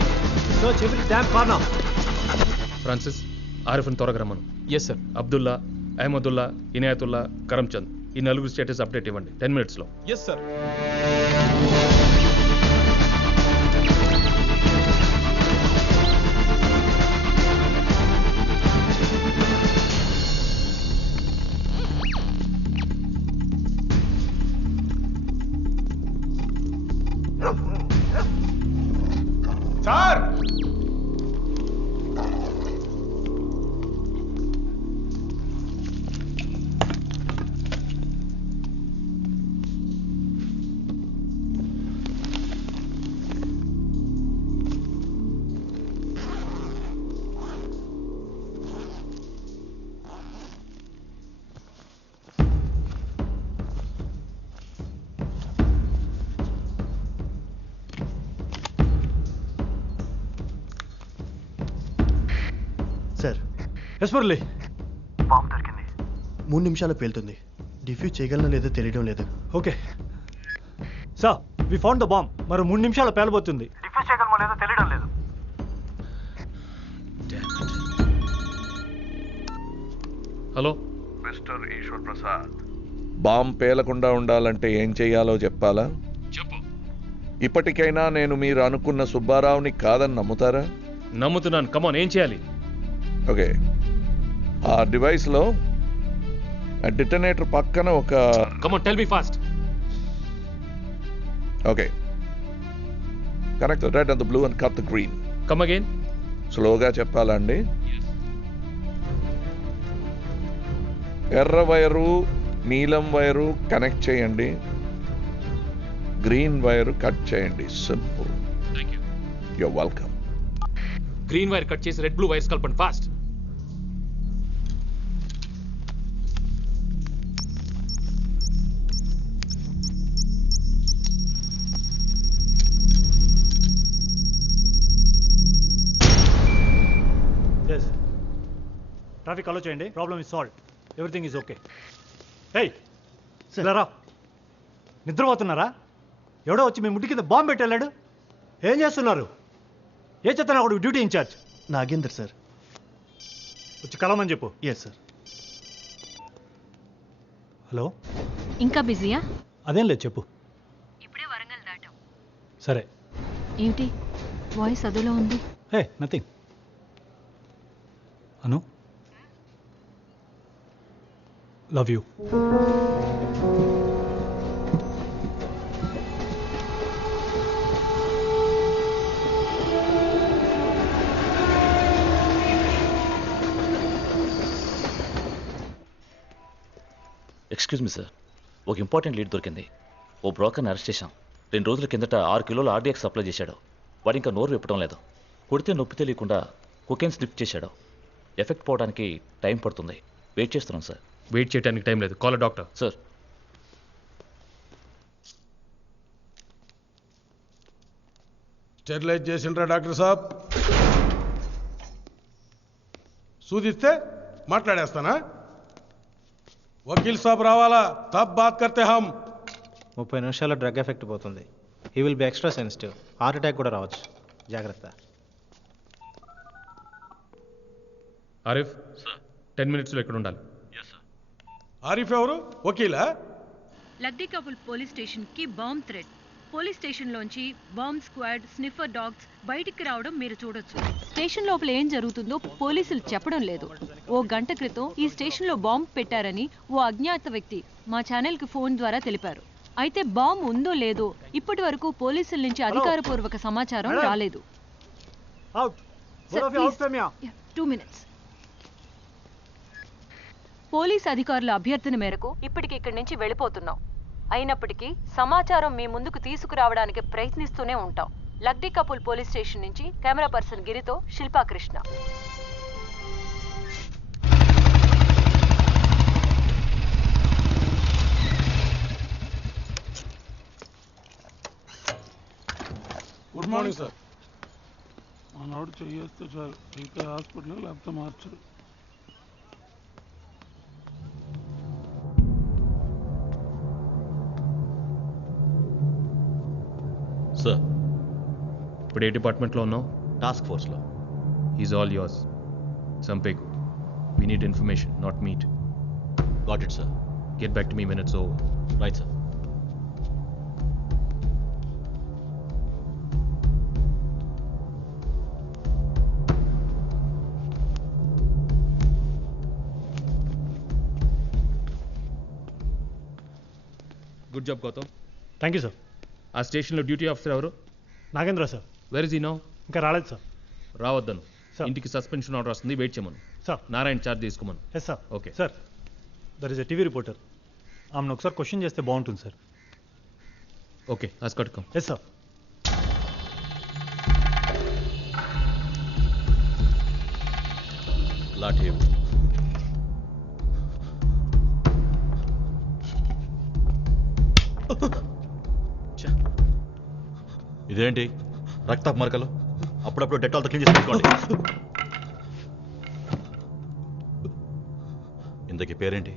search every damn corner. Francis, ఆరిఫ్ని త్వరగా రమ్మను. Yes sir. అబ్దుల్లా, అహ్మదుల్లా, ఇనాయతుల్లా, కరంచంద్ ఈ నలుగురు స్టేటస్ అప్డేట్ ఇవ్వండి 10 minutesలో. Yes sir. Sir sir yes Murali. Bomb దొరికింది. 3 నిమిషాలు పేలుతుంది. డిఫ్యూజ్ చేయగలనో లేదో తెలియడం లేదు. Okay sir, we found the bomb. మరో 3 నిమిషాలు పేలబోతుంది. డిఫ్యూజ్ చేయగలమో లేదో తెలియడం లేదు. Hello mister Eshwar Prasad, bomb పేలకుండా ఉండాలంటే ఏం చేయాలో చెప్పాలా? చెప్పు. ఇప్పటికైనా నేను మీరు అనుకున్న సుబ్బారావుని కాదని నమ్ముతారా? నమ్ముతున్నాను. కమాన్, ఏం చేయాలి? ఓకే, ఆ డివైస్లో డిటనేటర్ పక్కన ఒక come on tell me fast. Okay, correct. Red and the blue and cut the green. Come again. స్లోగా చెప్పాలండి. ఎర్ర వైరు నీలం వైరు కనెక్ట్ చేయండి, గ్రీన్ వైరు కట్ చేయండి. Simple. You're welcome. Green wire cut చేసి రెడ్ బ్లూ వైర్స్ కలపండి fast. Yes, traffic allow చేయండి. Problem is solve. Everything is okay. Hey రా, నిద్రపోతున్నారా? ఎవడో వచ్చి మీ ముట్టి కింద బాంబు పెట్టి వెళ్ళాడు. ఏం చేస్తున్నారు? ఏ చెప్తాను అక్కడ డ్యూటీ ఇన్ఛార్జ్? నాగేందర్ సార్. వచ్చి కలవమని చెప్పు. Yes sir. హలో, ఇంకా బిజీయా? అదేం లేదు, చెప్పు. ఇప్పుడే వరంగల్ దాటాం. సరే, ఏమిటి వాయిస్ అదోలా ఉంది? Hey nothing. Anu love you. Excuse me sir, ఒక ఇంపార్టెంట్ లీడ్ దొరికింది. ఓ బ్రోకర్ని అరెస్ట్ చేశాం. 2 రోజుల కిందట 6 కిలోల ఆర్డీఎక్స్ సప్లై చేశాడు. వాడు ఇంకా నోరు విప్పడం లేదు. కొడితే నొప్పి తెలియకుండా కొకైన్ స్లిప్ చేశాడు. ఎఫెక్ట్ పోవడానికి టైం పడుతుంది. వెయిట్ చేస్తున్నాం సార్. వెయిట్ చేయడానికి టైం లేదు. Call doctor. సార్. స్టెరిలైజ్ చేసిండ్రా డాక్టర్ సాబ్? సూదిస్తే మాట్లాడేస్తానా? వకీల్ సాబ్ రావాలా, తబ్ బాత్ కర్తే హమ్. 30 నిమిషాల్లో డ్రగ్ ఎఫెక్ట్ పోతుంది. He will be extra sensitive. Heart attack కూడా రావచ్చు. జాగ్రత్త. ఆరిఫ్ 10 మినిట్స్లో ఎక్కడ ఉండాలి? ఆరిఫ్ ఎవరు? వకీలా? లగ్డీ కపుల్ పోలీస్ స్టేషన్కి బాంబ్ థ్రెట్. పోలీస్ స్టేషన్లోంచి బాంబ్ స్క్వాడ్, స్నిఫర్ డాగ్స్ బయటికి రావడం మీరు చూడొచ్చు. స్టేషన్ లోపల ఏం జరుగుతుందో పోలీసులు చెప్పడం లేదు. ఓ గంట క్రితం ఈ స్టేషన్లో బాంబ్ పెట్టారని ఓ అజ్ఞాత వ్యక్తి మా ఛానల్కి ఫోన్ ద్వారా తెలిపారు. అయితే బాంబ్ ఉందో లేదో ఇప్పటి వరకు పోలీసుల నుంచి అధికారపూర్వక సమాచారం రాలేదు. 2 minutes. పోలీస్ అధికారుల అభ్యర్థన మేరకు ఇప్పటికి ఇక్కడి నుంచి వెళ్ళిపోతున్నాం. అయినప్పటికీ సమాచారం మీ ముందుకు తీసుకురావడానికి ప్రయత్నిస్తూనే ఉంటాం. లగ్డీ కపుల్ పోలీస్ స్టేషన్ నుంచి కెమెరా పర్సన్ గిరితో Shilpa Krishna. Good morning sir. ఆనాడు చెయ్యేస్తే చాలు, అయితే హాస్పిటల్ లేకపోతే మార్చరు. సార్, ఇప్పుడు ఏ డిపార్ట్మెంట్లో ఉన్నావు? టాస్క్ ఫోర్స్లో. Is all yours. సంపేకు. We need information, not meat. Got it sir. Get back to me minutes over. Right sir. Good job Gautam. Thank you sir. ఆ స్టేషన్లో డ్యూటీ ఆఫీసర్ ఎవరు? Nagendra sir. Where is he now? ఇంకా రాలేదు sir. రావద్దను. ఇంటికి suspension order వస్తుంది, wait చేయమను. Sir. Narayana charge తీసుకోమను. Yes sir. Okay sir, there is a TV reporter. ఆమెను ఒకసారి క్వశ్చన్ చేస్తే బాగుంటుంది సార్. ఓకే, అస్కట్కం. Yes sir. లాఠీ. ఇదేంటి రక్తపు మరకలు? అప్పుడప్పుడు డెటాల్తో క్లీన్ చేసి పెట్టుకోండి. ఇంతకీ పేరేంటి?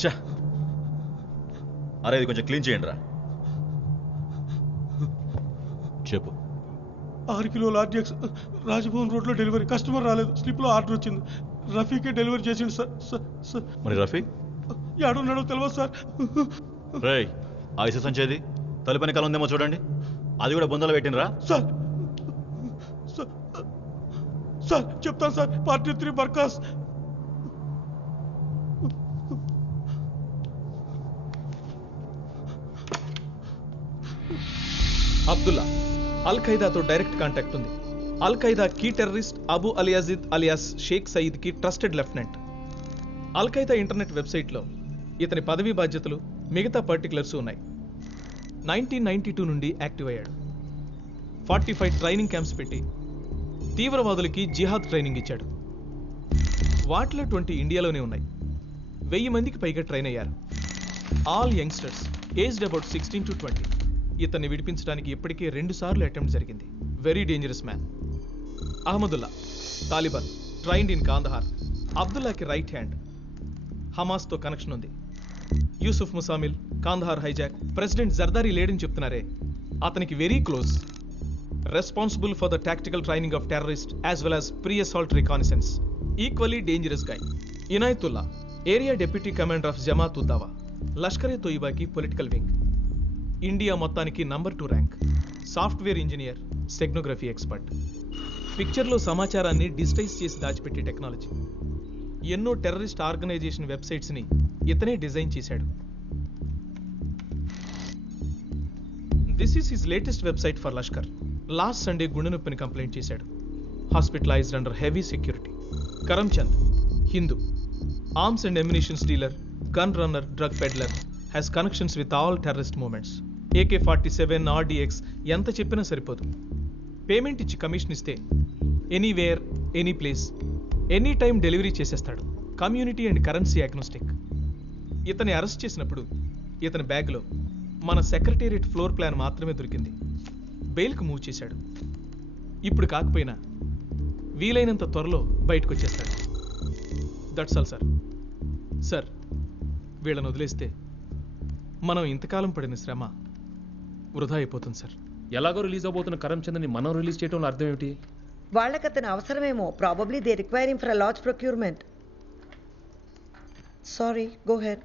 ఛ, అరే ఇది కొంచెం క్లీన్ చేయండి రా. చెప్పు. 6 కిలోల ఆర్డీఎక్స్ రాజభవన్ రోడ్లో డెలివరీ. కస్టమర్ రాలేదు, స్లిప్లో ఆర్డర్ వచ్చింది. రఫీకే డెలివరీ చేసిండు సార్. మరి రఫీ ఎక్కడున్నాడో తెలియదు సార్. రేయ్, ఆ ఇసు సంచేది తలుపని కాలం ఉందేమో చూడండి. అది కూడా బొందలు పెట్టినరా? సార్ సార్ చెప్తాను సార్. పార్టీ 3 బర్కాస్. అబ్దుల్లా అల్ ఖైదాతో డైరెక్ట్ కాంటాక్ట్ ఉంది. అల్ ఖైదా కీ టెర్రరిస్ట్ అబు అలియాజిద్ అలియాస్ షేక్ సయీద్ కి trusted lieutenant. Al Qaeda internet వెబ్సైట్లో ఇతని పదవీ బాధ్యతలు, మిగతా పర్టికులర్స్ ఉన్నాయి. 1992 నుండి యాక్టివ్ అయ్యాడు. 45 ట్రైనింగ్ క్యాంప్స్ పెట్టి తీవ్రవాదులకి జిహాద్ ట్రైనింగ్ ఇచ్చాడు. వాటిలో 20 ఇండియాలోనే ఉన్నాయి. 1000 మందికి పైగా ట్రైన్ అయ్యారు. All youngsters aged about 16 to 20. ఇతన్ని విడిపించడానికి ఇప్పటికే 2 సార్లు అటెంప్ట్ జరిగింది. Very dangerous man. Ahmadullah Taliban, trained in Kandahar. అబ్దుల్లాకి రైట్ హ్యాండ్. హమాస్తో కనెక్షన్ ఉంది. యూసుఫ్ ముసామిల్, కాందహార్ హైజాక్, ప్రెసిడెంట్ జర్దారీ లేడని చెప్తున్నారే, అతనికి very close. Responsible for the tactical training of terrorist as well as pre assault reconnaissance. Equally dangerous guy. Inayatullah area deputy commander of Jamaat Uddawa, Lashkare తోయిబాకి political wing, India మొత్తానికి number 2 rank, software engineer, steganography expert, పిక్చర్లో సమాచారాన్ని digitise చేసి దాచిపెట్టే technology, ఎన్నో terrorist organisation వెబ్సైట్స్ని ఇతనే design చేశాడు. This is his latest website for Lashkar. Last Sunday గుండె నొప్పిని కంప్లైంట్ చేశాడు. Hospitalised under heavy security. Karamchand, Hindu, arms and ammunitions dealer, gun runner, drug peddler, has connections with all terrorist movements. AK-47, RDX ఎంత చెప్పినా సరిపోదు. Payment ఇచ్చి commission ఇస్తే anywhere, any place, any time delivery చేసేస్తాడు. Community and currency agnostic. ఇతన్ని arrest చేసినప్పుడు ఇతని బ్యాగ్లో మన సెక్రటేరియట్ ఫ్లోర్ ప్లాన్ మాత్రమే దొరికింది. బెయిల్కు మూవ్ చేశాడు. ఇప్పుడు కాకపోయినా వీలైనంత త్వరలో బయటకు వచ్చేస్తాడు. That's all sir. సార్, వీళ్ళని వదిలేస్తే మనం ఇంతకాలం పడిన శ్రమ వృధా అయిపోతుంది సార్. ఎలాగో రిలీజ్ అవబోతున్న కరమ్చంద్ని మనం రిలీజ్ చేయడంలో అర్థం ఏమిటి? వాళ్ళకి అతను అవసరమేమో. Probably they require him for a large procurement. Sorry, go ahead.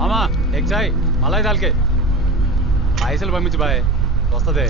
మామా ఎగ్ చాయ్ మలాయి దాల్కే పైసలు పంపించు బాయ్, వస్తుంది.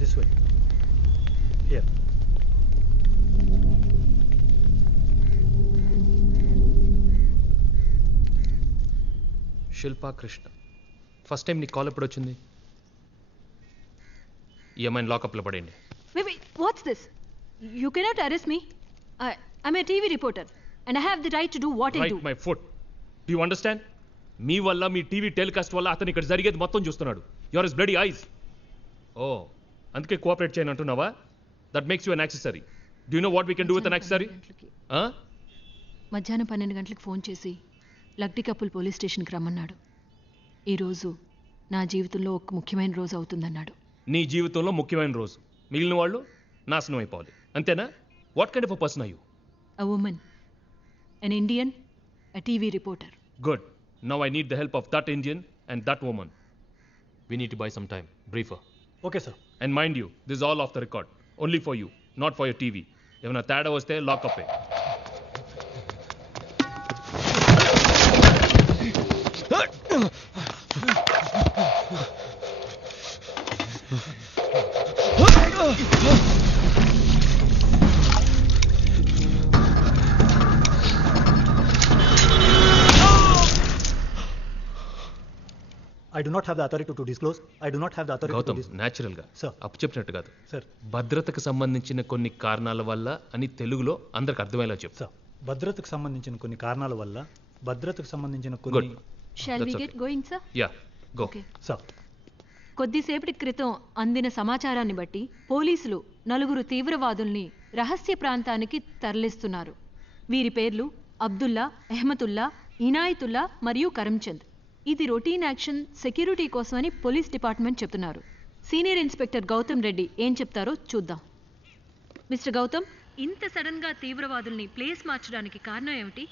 This way. Here. Shilpa Krishna, first time నీకు కాల్ ఎప్పుడు వచ్చింది? ఏమైనా లాకప్లో పడేయండి. Wait, what's this? You cannot arrest me. I'm a TV reporter and I have the right to do what I do. Right my foot. Do you understand? మీ వల్ల, మీ TV telecast వల్ల అతను ఇక్కడ జరిగేది మొత్తం చూస్తున్నాడు. Your is bloody eyes. Oh, అందుకే కోఆపరేట్ చేయను అంటున్నావా? That makes you an accessory. Do you know what we can do with an accessory? మధ్యాహ్నం 12 గంటలకు ఫోన్ చేసి లక్డికప్పుల్ పోలీస్ స్టేషన్కి రమ్మన్నాడు. ఈరోజు నా జీవితంలో ఒక ముఖ్యమైన రోజు అవుతుందన్నాడు. నీ జీవితంలో ముఖ్యమైన రోజు, మిగిలిన వాళ్ళు నాశనం అయిపోవాలి, అంతేనా? What kind of a person are you? A woman, an Indian, a TV reporter. Good. Now I need the help of that Indian and that woman. We need to buy some time. Briefer. Okay, sir. And mind you, this is all off the record. Only for you, not for your TV. ఏమైనా తేడా వస్తే lock up. I do not have the authority to disclose. I do not have the authority to Gautam, disclose. న్యాచురల్గా అప్పు చెప్పినట్టు కాదు sir. భద్రతకు సంబంధించిన కొన్ని కారణాల వల్ల అని తెలుగులో అందరికి అర్థమయ్యేలా చెప్పు. సార్, భద్రతకు సంబంధించిన కొన్ని కారణాల వల్ల, భద్రతకు సంబంధించిన కొన్ని. Shall we get going, sir? Yeah, go. Okay. Sir, కొద్దిసేపటి క్రితం అందిన సమాచారాన్ని బట్టి పోలీసులు 4 తీవ్రవాదుల్ని రహస్య ప్రాంతానికి తరలిస్తున్నారు. వీరి పేర్లు అబ్దుల్లా, అహ్మతుల్లా, ఇనాయతుల్లా మరియు కరమ్చంద్. ఇది రొటీన్ యాక్షన్ సెక్యూరిటీ కోసమని పోలీస్ డిపార్ట్మెంట్ చెప్తున్నారు. సీనియర్ ఇన్స్పెక్టర్ గౌతమ్ రెడ్డి ఏం చెప్తారో చూద్దాం. మిస్టర్ గౌతమ్, ఇంత సడన్ గా తీవ్రవాదుల్ని ప్లేస్ మార్చడానికి కారణం ఏమిటి?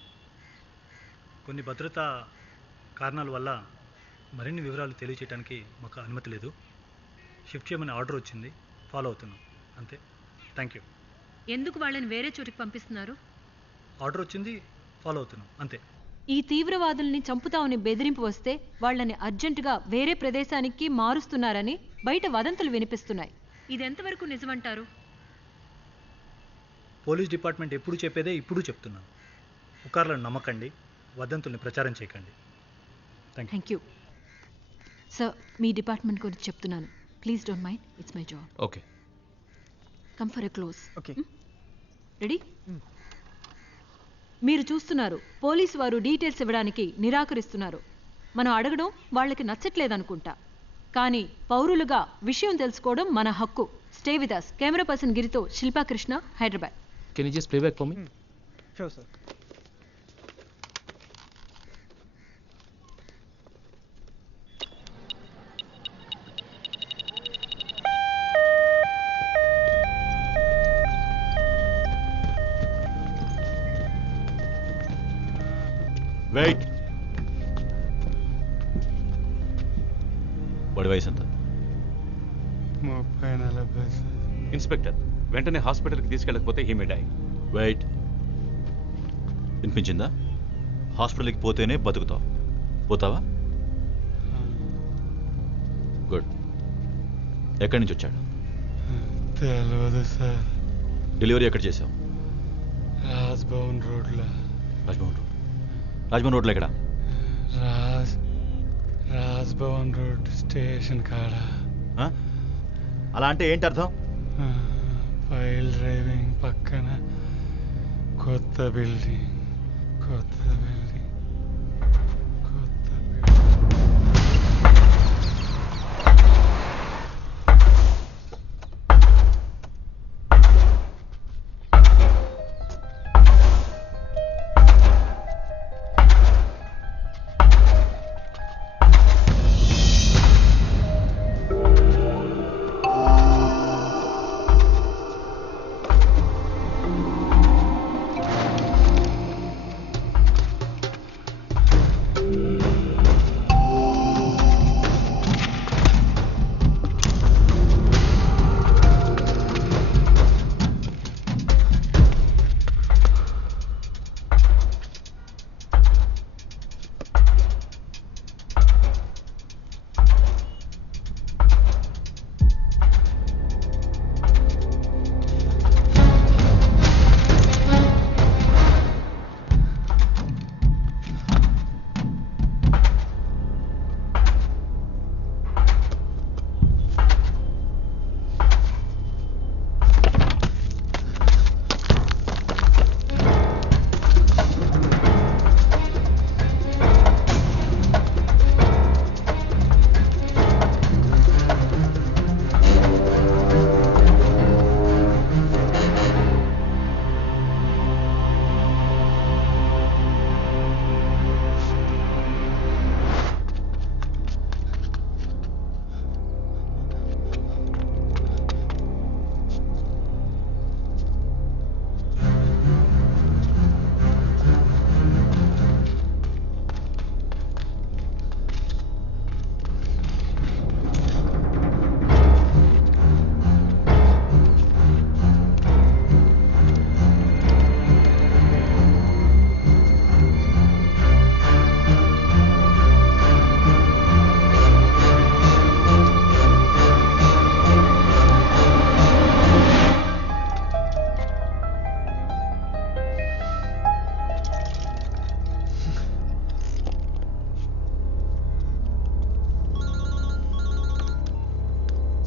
కొన్ని భద్రతా కారణాల వల్ల మరిన్ని వివరాలు తెలియచేయడానికి మాకు అనుమతి లేదు. షిఫ్ట్ చేయమని ఆర్డర్ వచ్చింది, ఫాలో అవుతున్నాం, అంతే. Thank you. ఎందుకు వాళ్ళని వేరే చోటికి పంపిస్తున్నారు? ఆర్డర్ వచ్చింది, ఫాలో అవుతున్నాం, అంతే. ఈ తీవ్రవాదుల్ని చంపుతామని బెదిరింపు వస్తే వాళ్ళని అర్జెంటుగా వేరే ప్రదేశానికి మారుస్తున్నారని బయట వదంతులు వినిపిస్తున్నాయి. ఇది ఎంతవరకు నిజమంటారు? పోలీస్ డిపార్ట్మెంట్ ఎప్పుడు చెప్పేదే ఇప్పుడు చెప్తున్నాను. పుకార్లను నమ్మకండి, వదంతుల్ని ప్రచారం చేయకండి. Thank you sir. Me department గురించి చెప్తున్నాను. Please don't mind, it's my job. Okay, come for a close. Okay, ready? మీరు చూస్తున్నారు, పోలీసు వారు డీటెయిల్స్ ఇవ్వడానికి నిరాకరిస్తున్నారు. మనం అడగడం వాళ్ళకి నచ్చట్లేదనుకుంటా, కానీ పౌరులుగా విషయం తెలుసుకోవడం మన హక్కు. Stay with us. Camera person గిరితో Shilpa Krishna, Hyderabad. Can you just play back for me? Sure sir. Wait. వాడి వయసు ఎంత? 30-40. ఇన్స్పెక్టర్, వెంటనే హాస్పిటల్కి తీసుకెళ్ళకపోతే హీ మే డై. వెయిట్. వినిపించిందా? హాస్పిటల్కి పోతేనే బతుకుతావు. పోతావా? గుడ్. ఎక్కడి నుంచి వచ్చాడు? తెలియదు సార్. డెలివరీ ఎక్కడ చేసావు? రాజ్భవన్ రోడ్లో. రాజ్భవన్ రోడ్. రాజ్భవన్ రోడ్లో ఎక్కడ? రాజ్భవన్ రోడ్ స్టేషన్ కాడ. అలా అంటే ఏంటి అర్థం? ఫైల్ డ్రైవింగ్ పక్కన కొత్త బిల్డింగ్. కొత్త బిల్డింగ్. కొత్త building.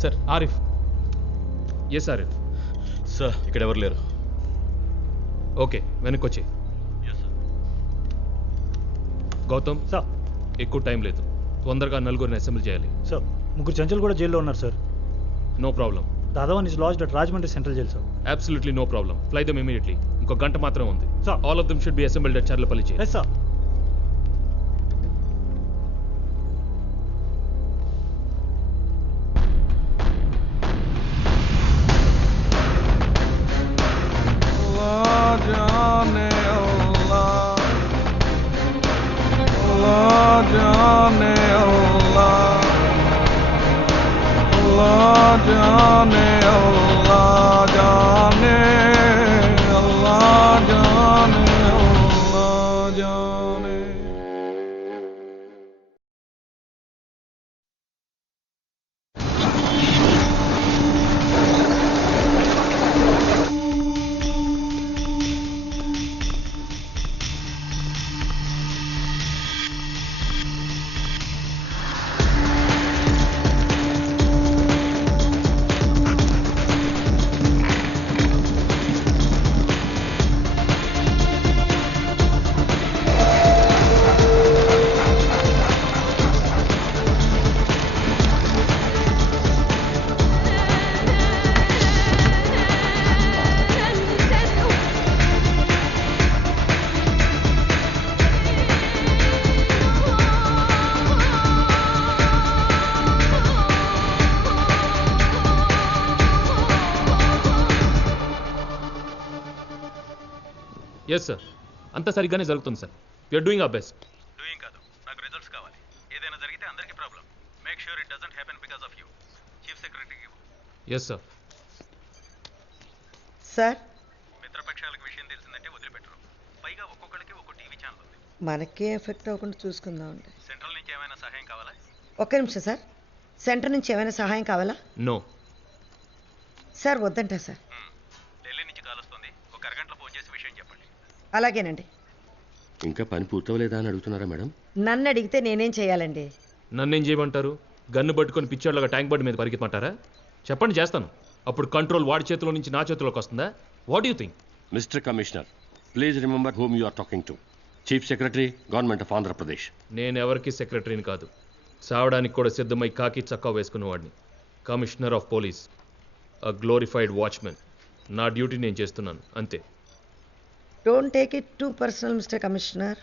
Sir, Arif. Yes Arif. Sir, ఇక్కడ ఎవరు లేరు. ఓకే, వెనక్కి వచ్చి. గౌతమ్ సార్, ఎక్కువ టైం లేదు, తొందరగా నలుగురిని అసెంబ్లీ చేయాలి. సార్, ముగ్గురు చెంచలు కూడా జైల్లో ఉన్నారు sir. No problem. The other one is lodged at Rajahmundry Central Jail, sir. Absolutely no problem. Fly them immediately. ఇంకో గంట మాత్రం ఉంది. Sir. All of them should be assembled at Charlapalli jail. Yes, sir. जाने yes sir అంతా సరిగ్గానే జరుగుతుంది sir you're doing our best. Doing కాదు, నాకు రిజల్ట్స్ కావాలి. ఏదైనా జరిగితే అందరికీ problem. Make sure it doesn't happen because of you. Chief సెక్రటరీకి ఇవ్వు. Yes sir. సార్ మిత్రపక్షాలకు విషయం తెలిసిందంటే వదిలిపెట్టరు. పైగా ఒక్కొక్కరికి ఒక్కో టీవీ ఛానల్ ఉంది. మనకే ఎఫెక్ట్ అవ్వకుండా చూసుకుందాం అండి. సెంట్రల్ నుంచి ఏమైనా సహాయం కావాలా? ఒక్క నిమిషం సార్. సెంటర్ నుంచి ఏమైనా సహాయం కావాలా? నో సార్ వద్దంటా సార్. ఢిల్లీ నుంచి కాల్ వస్తుంది. ఒక అరగంటలో ఫోన్ చేసి విషయం చెప్పండి. అలాగేనండి. ఇంకా పని పూర్తవలేదా అని అడుగుతున్నారా మేడం? నన్ను అడిగితే నేనేం చేయాలండి? నన్నేం చేయమంటారు? గన్ను పట్టుకొని పిచ్చోళ్ళగా ట్యాంక్ బండి మీద పరిగెత్తమంటారా? చెప్పండి చేస్తాను. అప్పుడు కంట్రోల్ వాడి చేతిలో నుంచి నా చేతిలోకి వస్తుందా? What you think? Mister commissioner, please remember whom you are talking to. Chief secretary, government of Andhra Pradesh. నేను ఎవరికి సెక్రటరీని కాదు. చావడానికి కూడా సిద్ధమై కాకి చక్కా వేసుకున్నవాడిని. Commissioner of police, a glorified watchman. నా డ్యూటీ నేను చేస్తున్నాను అంతే. Don't take it too personal mister commissioner.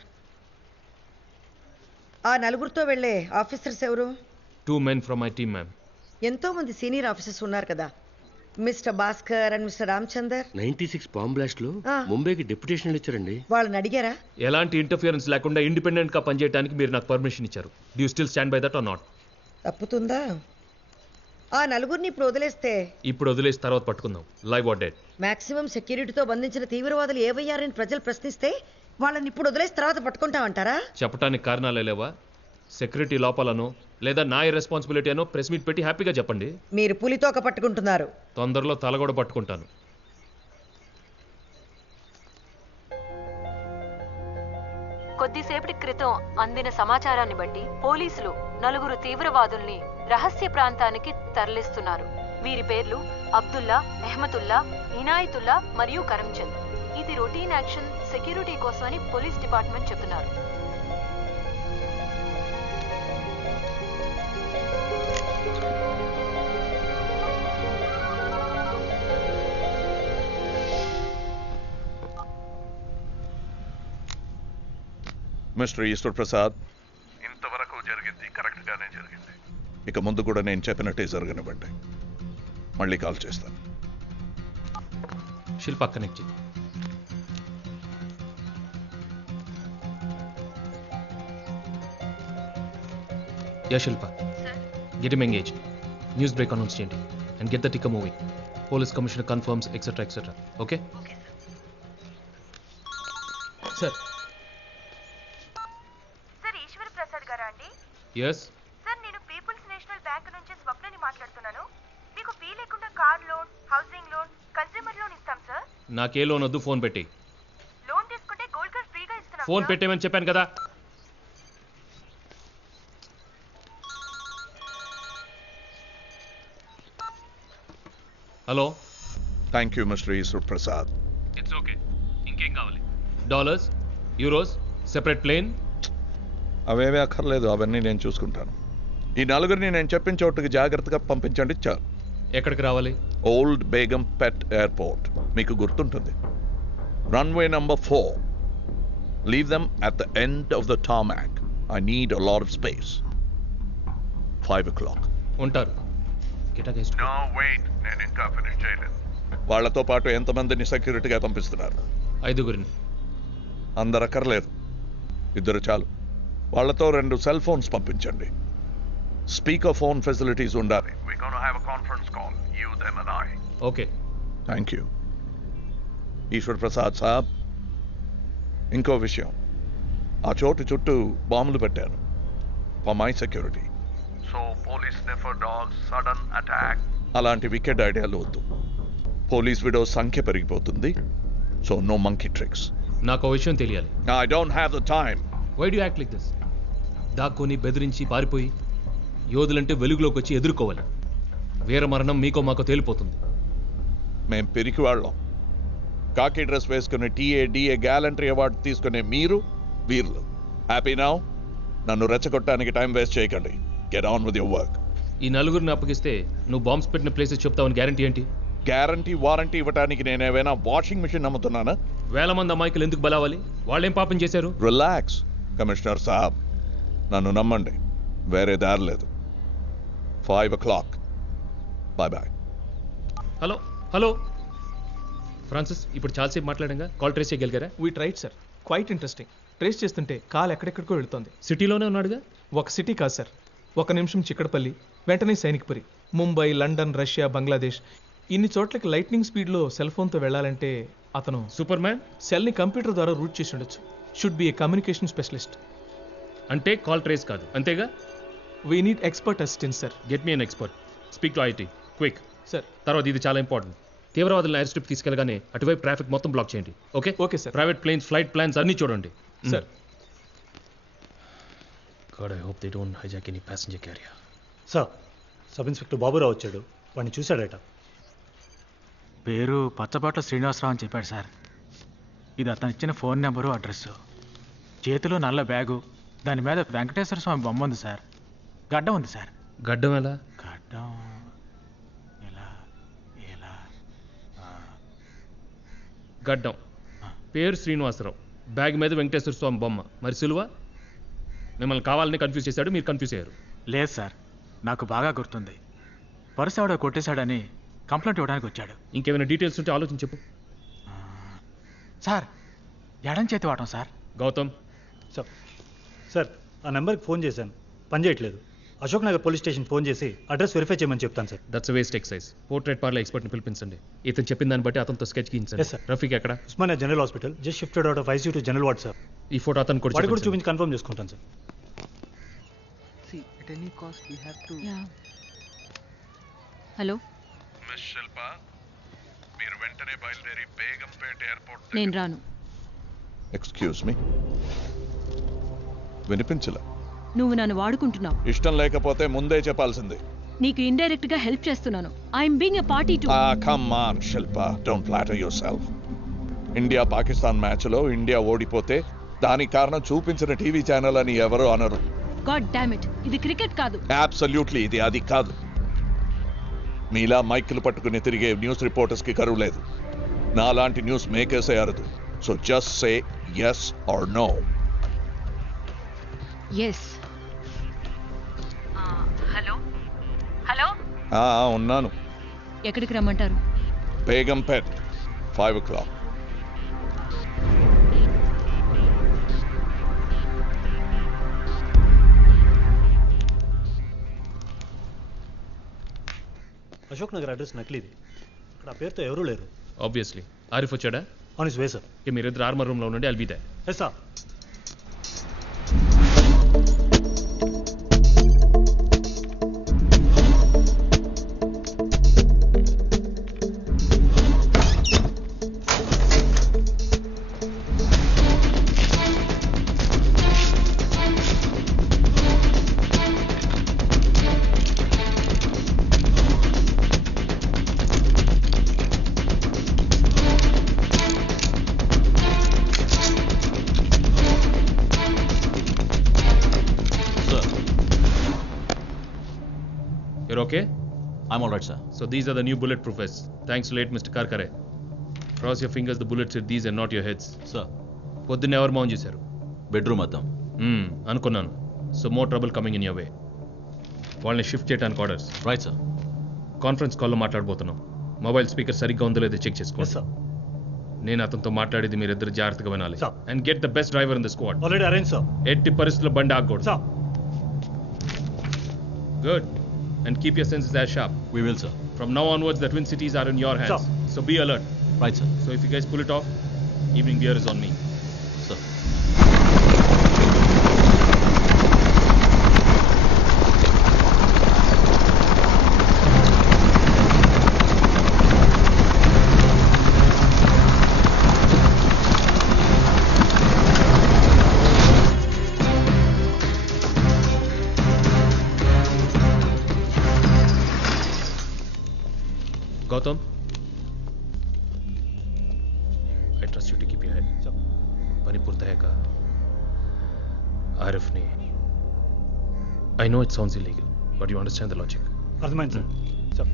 ఆ నలుగురితో వెళ్ళే ఆఫీసర్స్ ఎవరు? 2 men from my team, ma'am. ఎంతో మంది సీనియర్ ఆఫీసర్స్ ఉన్నారు కదా. Mister Bhaskar and mister Ramachandar. 96 bomb blast లో ఆ. ముంబైకి డెప్యుటేషన్ ఇచ్చారండి. వాళ్ళని అడిగారా? ఎలాంటి ఇంటర్ఫియరెన్స్ లేకుండా ఇండిపెండెంట్ గా పనిచేయడానికి మీరు నాకు పర్మిషన్ ఇచ్చారు. Do you still stand by that or not? తప్పుతుందా? ఆ నలుగురిని ఇప్పుడు వదిలేస్తే ఇప్పుడు వదిలేసి తర్వాత పట్టుకుందాం. Live or dead. మాక్సిమం సెక్యూరిటీతో బంధించిన తీవ్రవాదులు ఏవయ్యారని ప్రజలు ప్రశ్నిస్తే వాళ్ళని ఇప్పుడు వదిలేసి తర్వాత పట్టుకుంటామంటారా? చెప్పడానికి కారణాలే లేవా? సెక్యూరిటీ లోపాలనో లేదా నా రెస్పాన్సిబిలిటీ అనో ప్రెస్ మీట్ పెట్టి హ్యాపీగా చెప్పండి. మీరు పులితోక పట్టుకుంటున్నారు. తొందరలో తల కూడా పట్టుకుంటాను. కొద్దిసేపటి క్రితం అందిన సమాచారాన్ని బట్టి పోలీసులు 4 తీవ్రవాదుల్ని రహస్య ప్రాంతానికి తరలిస్తున్నారు. వీరి పేర్లు అబ్దుల్లా, అహ్మదుల్లా, ఇనాయతుల్లా మరియు కరంచంద్. ఇది రొటీన్ యాక్షన్ సెక్యూరిటీ కోసమని పోలీస్ డిపార్ట్మెంట్ చెబుతున్నారు. మిస్టర్ ఈశ్వర్ ప్రసాద్, ఇంతవరకు జరిగింది కరెక్ట్గానే జరిగింది. ఇక ముందు కూడా నేను చెప్పినట్టే జరగనివ్వండి. మళ్ళీ కాల్ చేస్తాను. Shilpa connect. Yeah Shilpa, get him engage. News break announce చేయండి and get the ticker movie. Police commissioner confirms etcetera etcetera. Okay sir. Yes sir, నేను పీపుల్స్ నేషనల్ బ్యాంక్ నుంచి స్వప్నని మాట్లాడుతున్నాను. మీకు ఫీ లేకుండా car loan, housing loan, consumer loan ఇస్తాం sir. నాకే లోన్ వద్దు, ఫోన్ పెట్టి. లోన్ తీసుకుంటే గోల్డ్ కార్డ్ ఫ్రీగా ఇస్తున్నాం. ఫోన్ పెట్టేమని చెప్పాను కదా. Hello. Thank you mister Eshwar Prasad. It's okay. ఇంకేం కావాలి? Dollars, euros, separate plane? అవేవే అక్కర్లేదు, అవన్నీ నేను చూసుకుంటాను. ఈ నలుగురిని నేను చెప్పిన చోటుకి జాగ్రత్తగా పంపించండి చాలు. ఎక్కడికి రావాలి? ఓల్డ్ బేగం పెట్ ఎయిర్పోర్ట్, మీకు గుర్తుంటుంది. Runway number 4. Leave them at the end of the tarmac. I need a lot of space. 5 o'clock. ఉంటారు. నో వెయిట్, నేను ఇంకా ఫినిష్ చేయలేదు. వాళ్ళతో పాటు ఎంతమందిని సెక్యూరిటీగా పంపిస్తున్నారు? 5 అందరు అక్కర్లేదు, 2 చాలు. వాళ్ళతో 2 సెల్ ఫోన్స్ పంపించండి. స్పీకర్ ఫోన్ ఫెసిలిటీస్ ఉండాలి. We're going to have a conference call, you, them and I. Okay. Thank you. Ishwar Prasad సాబ్, ఇంకో విషయం, ఆ చోటు చుట్టూ బాంబులు పెట్టారు. For my security. So police sniffer dogs, sudden attack అలాంటి వికెట్ ఐడియాలు వద్దు. పోలీస్ విడో సంఖ్య పెరిగిపోతుంది. So no monkey tricks. నాకు ఆ విషయం తెలియాలి. I don't have the time. Why do act like this? దాక్కుని బెదిరించి పారిపోయి యోధులంటే వెలుగులోకి వచ్చి ఎదుర్కోవాలి. వీర మరణం మీకో మాకో తేలిపోతుంది. మేం పిరికి వాళ్ళం. కాకి డ్రెస్ వేసుకుని TA గ్యాలంటరీ అవార్డు తీసుకునే మీరు వీర్లు. Happy now? నన్ను రెచ్చగొట్టడానికి టైం వేస్ట్ చేయకండి. Get on with your work. ఈ నలుగురిని అప్పగిస్తే నువ్వు బాంబ్స్ పెట్టిన ప్లేసెస్ చెప్తావని గ్యారంటీ ఏంటి? గ్యారంటీ వారంటీ ఇవ్వడానికి నేనేమైనా వాషింగ్ మిషన్ నమ్ముతున్నానా? 1000 మంది అమాయకులు ఎందుకు బలవాలి? వాళ్ళేం పాపం చేశారు? రిలాక్స్ కమిషనర్ సాబ్, నన్ను నమ్మండి, వేరే దారి లేదు. 5 o'clock. Bye bye. Hello hello. Francis ఇప్పుడు చాలాసేపు మాట్లాడంగా కాల్ ట్రేస్ చేయగలిగారా? We tried sir, quite interesting. Trace చేస్తుంటే కాల్ ఎక్కడెక్కడికో వెళుతోంది. సిటీలోనే ఉన్నాడుగా? ఒక సిటీ కాదు సార్, 1 నిమిషం చిక్కడపల్లి, వెంటనే సైనిక్పురి, ముంబై, లండన్, రష్యా, బంగ్లాదేశ్, ఇన్ని చోట్లకి లైట్నింగ్ స్పీడ్లో సెల్ ఫోన్తో వెళ్ళాలంటే అతను సూపర్ మ్యాన్. సెల్ని కంప్యూటర్ ద్వారా రూట్ చేసి ఉండొచ్చు. Should be a communication specialist. అంటే కాల్ ట్రేస్ కాదు అంతేగా? We need expert assistance sir. Get me an expert. Speak to IT quick. Sir తర్వాత ఇది చాలా ఇంపార్టెంట్. తీవ్రవాదులను ఎయిర్ స్ట్రిప్ తీసుకెళ్ళగానే అటువైపు ట్రాఫిక్ మొత్తం బ్లాక్ చేయండి. Okay? Okay sir. Private planes, flight plans అన్నీ చూడండి. Sir. God, I hope they don't hijack any passenger carrier. Sir, sub inspector Baburao వచ్చాడు. వాడిని చూశాడట. పేరు పచ్చబాట్ల శ్రీనివాసరావు అని చెప్పాడు సార్. ఇది అతను ఇచ్చిన ఫోన్ నెంబరు, అడ్రస్సు. చేతిలో నల్ల బ్యాగు, దాని మీద వెంకటేశ్వర స్వామి బొమ్మ ఉంది సార్. గడ్డం ఉంది సార్. గడ్డం ఎలా? గడ్డం ఎలా ఎలా గడ్డం. పేరు శ్రీనివాసరావు, బ్యాగ్ మీద వెంకటేశ్వర స్వామి బొమ్మ. మరి సిలువ? మిమ్మల్ని కావాలని కన్ఫ్యూజ్ చేశాడు, మీరు కన్ఫ్యూజ్ అయ్యారు. లేదు సార్, నాకు బాగా గుర్తుంది. పర్సు ఎవడో కొట్టేశాడని కంప్లైంట్ ఇవ్వడానికి వచ్చాడు. ఇంకేమైనా డీటెయిల్స్ ఉంటే ఆలోచన చెప్పు. సార్, ఎడం చేతి వాటం సార్. గౌతమ్. సార్, ఆ నెంబర్కి ఫోన్ చేశాను, పని చేయట్లేదు. Ashok Nagar police station phone చేసి అడ్రస్ వెరిఫై చేయమని చెప్తాను sir. That's waste exercise. Portrait parlour ఎక్స్పర్ట్ని పిలిపించండి. ఇతను చెప్పిన దాన్ని బట్టి అతనితో స్కెచ్ గీయించండి. Yes, sir. రఫీక్ ఎక్కడ? Osmania general hospital, just shifted out of ICU to general ward sir. ఈ ఫోటో అతను కూడా వాడి కూడా చూపించి కన్ఫర్మ్ చేసుకుంటాను సార్. హలో, మిస్ శిల్ప, మీరు వెంటనే బయలుదేరి బేగంపేట ఎయిర్పోర్ట్. నేను రాను. ఎక్స్క్యూజ్ మీ, వినిపించలా? నువ్వు నన్ను వాడుకుంటున్నావు. ఇష్టం లేకపోతే ముందే చెప్పాల్సింది. నీకు ఇండైరెక్ట్ గా హెల్ప్ చేస్తున్నాను. I'm being a party to. Come on Shilpa, don't flatter your self. India Pakistan మ్యాచ్లో ఇండియా ఓడిపోతే దానికి కారణం చూపించిన టీవీ ఛానల్ అని ఎవరు అనరు. గాడ్ డామ్ ఇట్, ఇది క్రికెట్ కాదు. అబ్సల్యూట్లీ ఇది అది కాదు. మీలా మైక్లు పట్టుకుని తిరిగే న్యూస్ రిపోర్టర్స్ కి కరువు లేదు. నాలాంటి న్యూస్ మేకర్సే అరదు. So just say yes or no. Yes. Hello hello, ఉన్నాను. ఎక్కడికి రమ్మంటారు? బేగంపేట్, 5 o'clock. అశోక్ నగర్ అడ్రస్ నకిలీది. అక్కడ ఆ పేరుతో ఎవరూ లేరు. ఆబ్వియస్లీ. ఆరిఫ్ వచ్చాడా? On his way sir. మీరిద్దరు ఆర్మర్ రూమ్లో ఉండండి. I'll be there. Yes sir. You're okay? I'm all right, sir. So these are the new bulletproof vests. Thanks to late Mr. Karkare. Cross your fingers, the bullets hit these and not your heads. Sir. పొద్దున్న ఎవరు మౌన్ చేశారు? Bedroom అద్దం. అనుకున్నాను. So more trouble coming in your way. వాళ్ళని shift చేయడానికి orders. Right sir. Conference కాల్లో మాట్లాడబోతున్నాం. Mobile speaker సరిగ్గా ఉందో లేదో చెక్ చేసుకోండి. నేను అతనితో మాట్లాడేది మీరిద్దరు జాగ్రత్తగా వినాలి. And get the best driver in the squad. Already arrange sir. ఎట్టి పరిస్థితుల్లో బండి ఆగకూడదు. Good. And keep your senses as sharp. We will, sir. From now onwards, the Twin Cities are in your hands. Sir. So be alert. Right, sir. So if you guys pull it off, evening beer is on me. Sir. Gautam, I trust you to keep your head. పని పూర్తయ్యాక ఆరిఫ్ని, I know it sounds illegal, but you understand the logic. అర్థమైంది sir.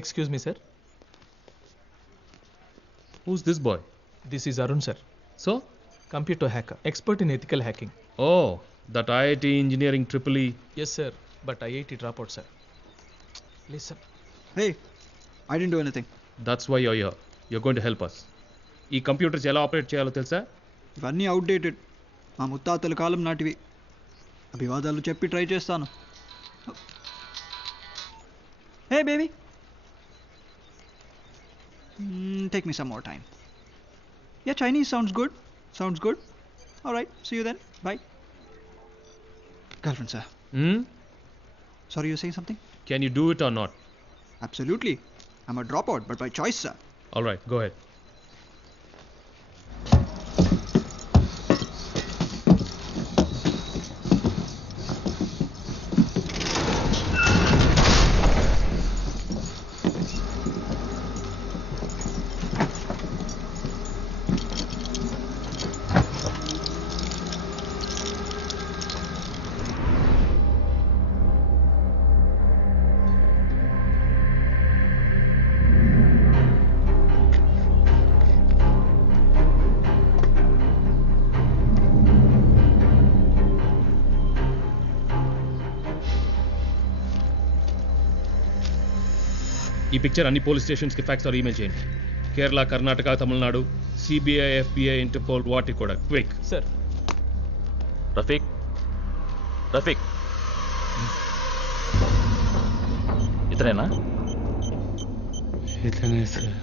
Excuse me sir. Who's this boy? This is Arun, sir. So? Computer hacker, expert in ethical hacking. Oh, that IIT engineering EEE. Yes, sir, but IIT dropout, sir. Listen. Hey, I didn't do anything. That's why you're here. You're going to help us. ఈ computers ఎలా operate చేయాలో తెలుసా? ఇవన్నీ outdated, మా ముత్తాతల కాలం నాటివి. అభివాదాలు చెప్పి try చేస్తాను. Hey baby, take me some more time. Yeah, Chinese sounds good. All right, see you then. Bye. Girlfriend, sir. Sorry, you're saying something? Can you do it or not? Absolutely. I'm a dropout, but by choice, sir. All right, go ahead. ఈ picture అన్ని police స్టేషన్స్కి fax are email చేయండి. Kerala, Karnataka, Tamil Nadu, CBI, FBI, interpole, వాటి కూడా quick. Sir. Rafiq ఇతనేనా? ఇతనే sir,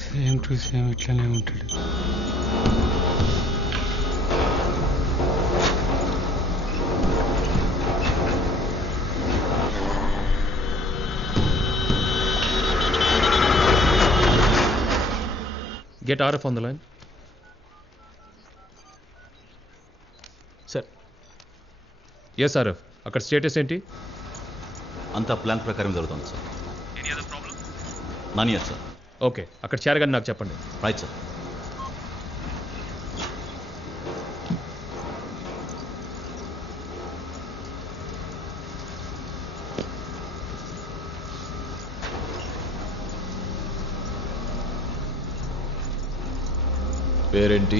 same to same ఇట్లనే ఉంటాడు. Get RF on the line. Sir. Yes, RF. అక్కడ status ఏంటి? అంతా ప్లాన్ ప్రకారం జరుగుతుంది sir. Any other problem? None yet, sir. Okay, అక్కడ చేరగానే నాకు చెప్పండి. Right sir. పేరేంటి?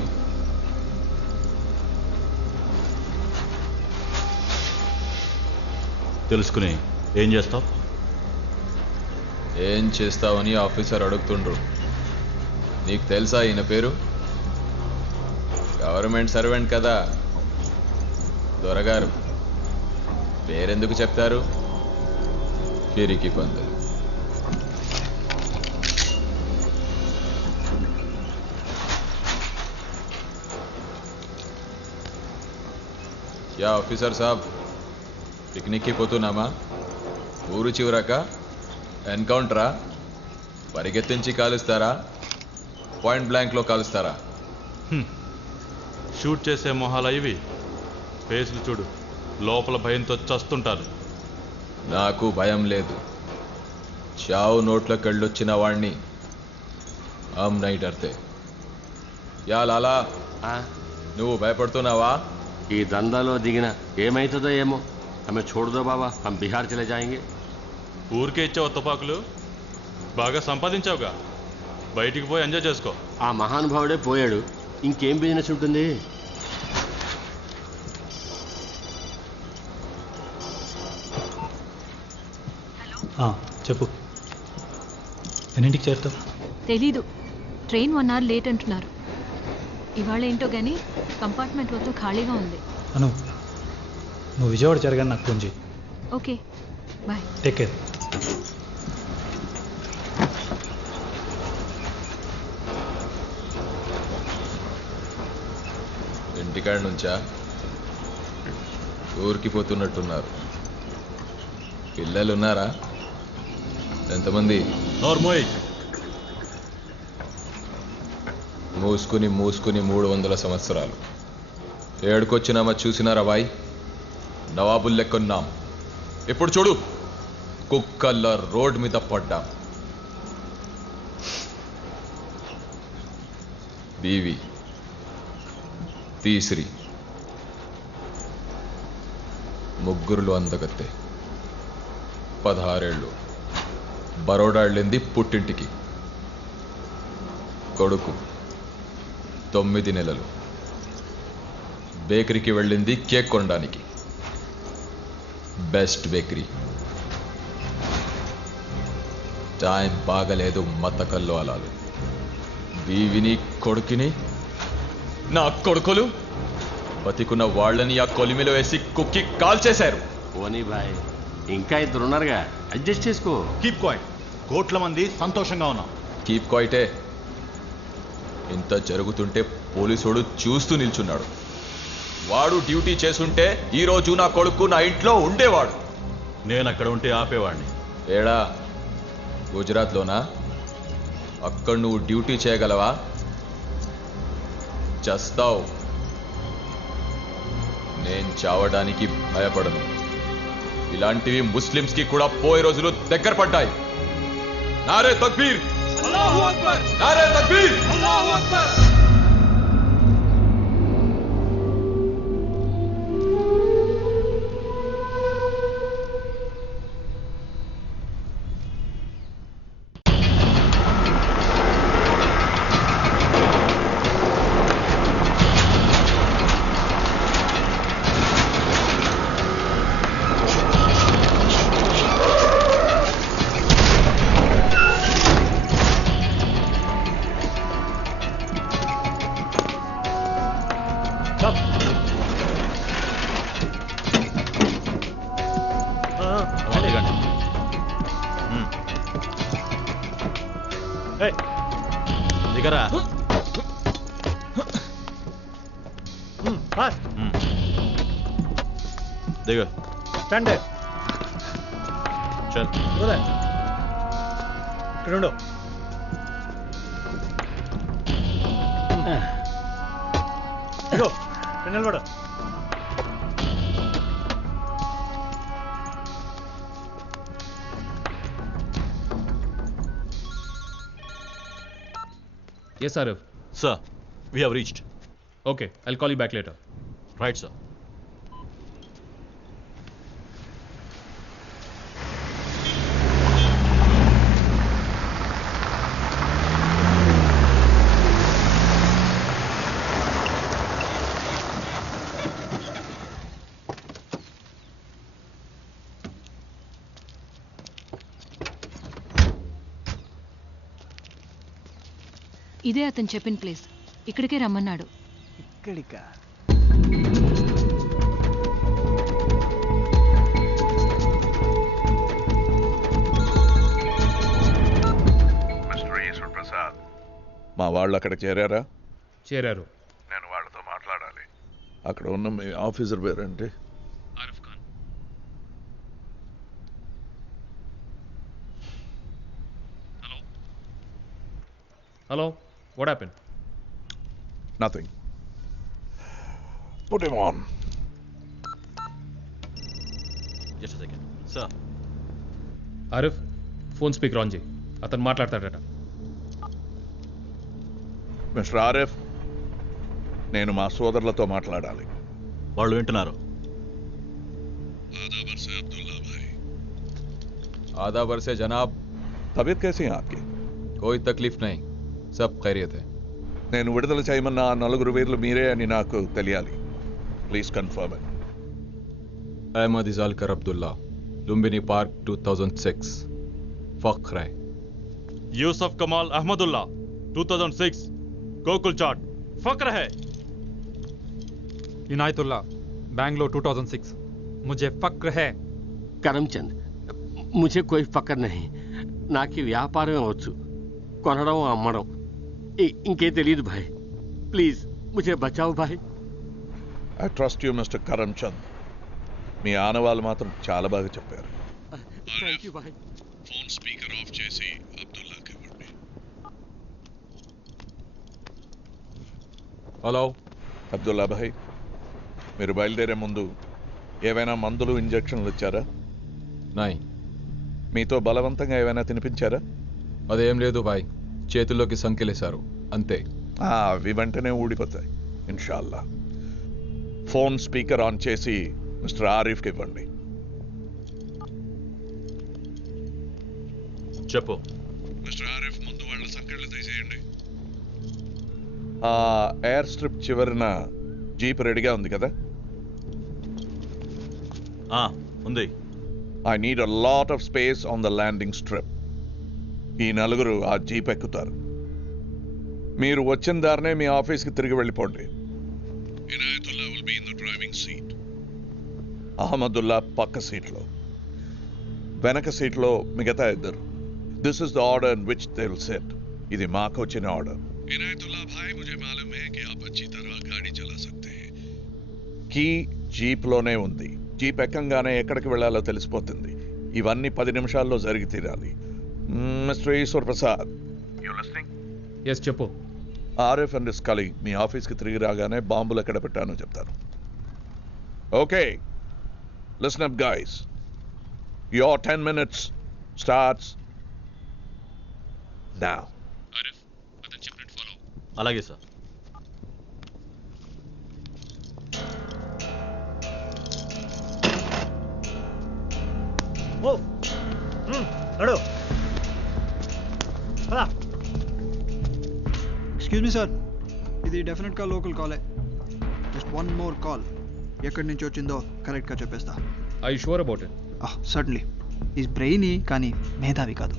తెలుసుకుని ఏం చేస్తావు? ఏం చేస్తావని ఆఫీసర్ అడుగుతుండ్రు. నీకు తెలుసా ఈయన పేరు? గవర్నమెంట్ సర్వెంట్ కదా దొరగారు. పేరెందుకు చెప్తారు? పిరికి పందులు. యా ఆఫీసర్ సాబ్, పిక్నిక్కి పోతున్నామా? ఊరు చివరక ఎన్కౌంటరా? పరిగెత్తించి కాలుస్తారా? పాయింట్ బ్లాంక్లో కాలుస్తారా? షూట్ చేసే మొహాలు ఇవి. ఫేస్లు చూడు, లోపల భయంతో చస్తుంటారు. నాకు భయం లేదు. చావు నోట్లోకి వెళ్ళొచ్చిన వాణ్ణి హమ్ నహీ డర్తే. యా లాలా, నువ్వు భయపడుతున్నావా? ఈ దందాలో దిగిన ఏమైతుందో ఏమో. హమే छोड़ బాబా, హమ్ బిహార్ చలే జాయేంగే. ఊరికే ఇచ్చావు తుపాకులు, బాగా సంపాదించావుగా, బయటికి పోయి ఎంజాయ్ చేసుకో. ఆ మహానుభావుడే పోయాడు, ఇంకేం బిజినెస్ ఉంటుంది? చెప్పు, ఎన్నింటికి చేరుతావు? తెలీదు, ట్రైన్ 1 hour లేట్ అంటున్నారు. ఇవాళ ఏంటో కానీ కంపార్ట్మెంట్ మొత్తం ఖాళీగా ఉంది. అను, నువ్వు విజయవాడ జరగానే నాకు ఫోన్ చేయి. Okay, bye. Take care. ఇంటికాడ నుంచా? ఊరికి పోతున్నట్టున్నారు. పిల్లలు ఉన్నారా? ఎంతమంది? మూసుకుని 300 సంవత్సరాలు. ఏడుకొచ్చినామా చూసినారా బాయ్? నవాబుల్ లెక్కున్నాం. ఇప్పుడు చూడు, కుక్కల్లా రోడ్ మీద పడ్డాం. బీవి, తీసిరి, ముగ్గురులు అందగత్తే, 16 ఏళ్ళు. బరోడా వెళ్ళింది పుట్టింటికి. కొడుకు 9 నెలలు. బేకరీకి వెళ్ళింది కేక్ కొనడానికి. Best bakery. టైం బాగలేదు, మతకల్లో అలాలు. బీవిని కొడుకుని, నా కొడుకులు బతికున్న వాళ్ళని ఆ కొలిమిలో వేసి కుక్కి కాల్ చేశారు. పోనీ బాయ్, ఇంకా ఇద్దరు ఉన్నారుగా, అడ్జస్ట్ చేసుకో. Keep quiet. కోట్ల మంది సంతోషంగా ఉన్నాం. కీప్ క్వైటే. ఇంత జరుగుతుంటే పోలీసుడు చూస్తూ నిల్చున్నాడు. వాడు డ్యూటీ చేసుంటే ఈరోజు నా కొడుకు నా ఇంట్లో ఉండేవాడు. నేను అక్కడ ఉంటే ఆపేవాడిని. ఏడా గుజరాత్లోనా? అక్కడ నువ్వు డ్యూటీ చేయగలవా? చస్తావు. నేను చావడానికి భయపడను. ఇలాంటివి ముస్లిమ్స్కి కూడా పోయే రోజులు దగ్గర పడ్డాయి. నారే తక్బీర్! అల్లాహు అక్బర్! నారే తక్బీర్! అల్లాహు అక్బర్! దిగరా. దిగ. స్టాండ్ చల్. ఇక్కడ ఉండు. ఇగో ఇక్కడ నిలబడు. Yes, Arif. Sir, we have reached. Okay, I'll call you back later. Right, sir. ఇదే అతను చెప్పిన ప్లేస్. ఇక్కడికే రమ్మన్నాడు. ఇక్కడికా? మిస్టర్ ఈశ్వర్ ప్రసాద్, మా వాళ్ళు అక్కడ చేరారా? చేరారు. నేను వాళ్ళతో మాట్లాడాలి. అక్కడ ఉన్న మీ ఆఫీసర్ పేరంటే? Arif Khan. Hello, what happened? Nothing. Put him on. Just a second. Sir. Arif, phone speaker on చేయి. అతను మాట్లాడతాడట. మిస్టర్ ఆరిఫ్, నేను మా సోదరులతో మాట్లాడాలి. వాళ్ళు వింటున్నారు. आदाब से जनाब. तबीयत कैसी है आपकी? कोई तकलीफ नहीं, सब खैरियत है. నేను విడుదల చేయమన్న ఆ నలుగురు వీరులు మీరే అని నాకు తెలియాలి. Please confirm it. Ahmed Ijalkar Abdullah, Lumbini park 2006. ఫఖ్ర్ హై. यूसुफ कमाल अहमदुल्ला 2006 गोकुल चाट फक्र है. इनायतुल्ला बैंगलोर 2006 मुझे फक्र है. కరమ్చంద్, ముझे कोई फक्र नहीं. నాకు వ్యాపారమే వచ్చు, కొనడం అమ్మడం. ఇంకే తెలియదు భాయ్. ప్లీజ్ ముझे బచావ్ భాయ్. I trust you mister Karamchand. మీ ఆనవాళ్ళు మాత్రం చాలా బాగా చెప్పారు. థ్యాంక్ యూ భాయ్. ఫోన్ స్పీకర్ ఆఫ్ చేసి అబ్దుల్లాకి ఇవ్వండి. హలో అబ్దుల్లా భాయ్, మీరు బయలుదేరే ముందు ఏవైనా మందులు ఇంజెక్షన్లు ఇచ్చారా? నాయ్. మీతో బలవంతంగా ఏమైనా తినిపించారా? అదేం లేదు బాయ్, చేతుల్లోకి సంఖ్యలేశారు అంతే. అవి వెంటనే ఊడిపోతాయి ఇన్షాల్లా. ఫోన్ స్పీకర్ ఆన్ చేసి మిస్టర్ ఆరిఫ్కి ఇవ్వండి. చెప్పు. మిస్టర్ ఆరిఫ్, ముందు వాళ్ళ సంకెళ్ళు తీసేయండి. ఆ ఎయిర్ స్ట్రిప్ చివరిన జీప్ రెడీగా ఉంది కదా? ఉంది. I need a lot of space on the landing strip. ఈ నలుగురు ఆ జీప్ ఎక్కుతారు. మీరు వచ్చిన దారినే మీ ఆఫీస్కి తిరిగి వెళ్ళిపోండి. Inayatullah will be in the driving seat. Ahmadullah పక్క సీట్లో, వెనక సీట్లో మిగతా ఇద్దరు. This is the order in which they will set. ఇది మాకు వచ్చిన ఆర్డర్. ఇనాయతుల్లా భాయ్, ముझे मालूम है कि आप अच्छी तरह गाड़ी चला सकते हैं. కీ జీప్లోనే ఉంది. జీప్ ఎక్కంగానే ఎక్కడికి వెళ్ళాలో తెలిసిపోతుంది. ఇవన్నీ 10 నిమిషాల్లో జరిగి తీరాలి. మిస్టర్ ఈశ్వర్ ప్రసాద్, ఎస్ చెప్పు. ఆరిఫ్ అండ్ హిస్ కలీగ్ మీ ఆఫీస్కి తిరిగి రాగానే బాంబులు ఎక్కడ పెట్టానో చెప్తారు. Okay, listen up guys. Your 10 minutes starts now. అలాగే సార్. ఓ నడు. ఎక్స్క్యూజ్ మీ సార్, ఇది డెఫినెట్గా లోకల్ కాలే. Just one more call. ఎక్కడి నుంచి వచ్చిందో కరెక్ట్గా చెప్పేస్తా. I sure about it? Certainly. Is brainy కానీ మేధావి కాదు.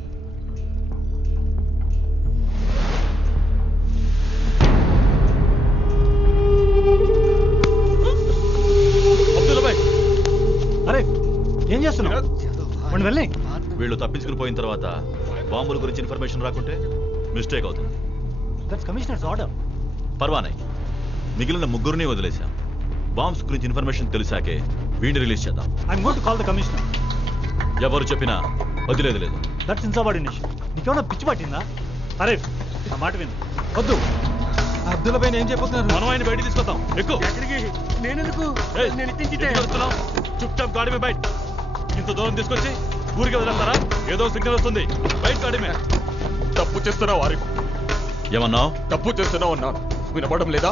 అరే ఏం చేస్తున్నావు? మనం వెళ్ళి వీళ్ళు తప్పించుకుని పోయిన తర్వాత బాంబుల గురించి ఇన్ఫర్మేషన్ రాకుంటే మిస్టేక్ అవుతుంది. That's commissioners order. పర్వానే, మిగిలిన ముగ్గురిని వదిలేశాం. బాంబ్స్ గురించి ఇన్ఫర్మేషన్ తెలిసాకే వీడిని రిలీజ్ చేద్దాం. I'm going to call the commissioner. ఎవరు చెప్పినా వదిలేదు లేదు. That's insubordination. నీకేమన్నా పిచ్చి పట్టిందా? అరే నా మాట విను. వద్దు. అబ్దుల్లా పైన ఏం చెప్పొస్తున్నారు? మనం ఆయన బయట తీసుకొద్దాం. ఎక్కువ. నేనెందుకు? చుప్ చాప్ గాడి మీద బయట. ఇంత దూరం తీసుకొచ్చి ఊరికి వదిలేస్తారా? ఏదో సిగ్నల్ వస్తుంది. బయట గాడి మీద. తప్పు చేస్తున్నావు ఆరిఫ్. ఏమన్నావు? తప్పు చేస్తున్నావు అన్నాను. వినపడడం లేదా?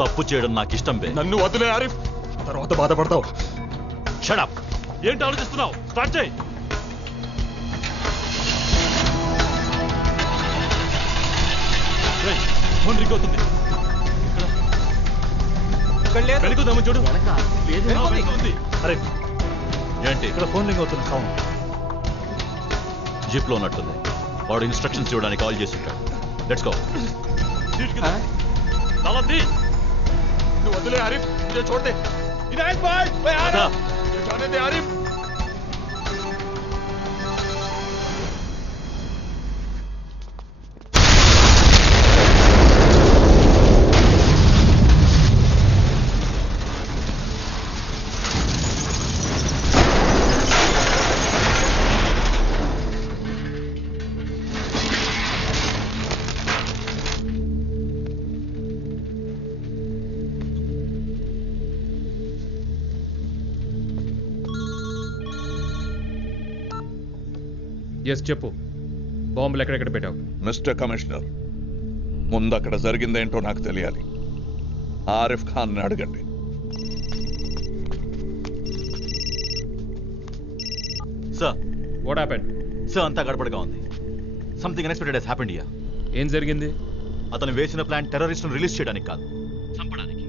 తప్పు చేయడం నాకు ఇష్టం బే. నన్ను వదిలే ఆరిఫ్, తర్వాత బాధపడతావు. Shut up. ఏంటి ఆలోచిస్తున్నావు? స్టార్ట్ చేయి. ఫోన్ రింగ్ అవుతుంది. వెనుకుందాము చూడు. అరే ఏంటి ఇక్కడ ఫోన్ రింగ్ అవుతుంది సౌండ్. జీప్ లో ఉన్నట్టుంది. వాడు ఇన్స్ట్రక్షన్స్ ఇవ్వడానికి కాల్ చేసి ఉంటాడు. Let's go. నువ్వు వదిలే ఆరిఫ్, मुझे छोड़ दे. इनायत भाई, मैं आ रहा. ये जाने दे आरिफ. ఎస్ చెప్పు. బాంబులు ఎక్కడెక్కడ పెట్టావు? మిస్టర్ కమిషనర్, ముందు అక్కడ జరిగిందేంటో నాకు తెలియాలి. ఆరిఫ్ ఖాన్ అడగండి. Sir, what happened? సార్, అంతా గడపడగా ఉంది. Something unexpected has happened here. ఏం జరిగింది? అతను వేసిన ప్లాన్ టెర్రరిస్ట్ను రిలీజ్ చేయడానికి కాదు, చంపడానికి.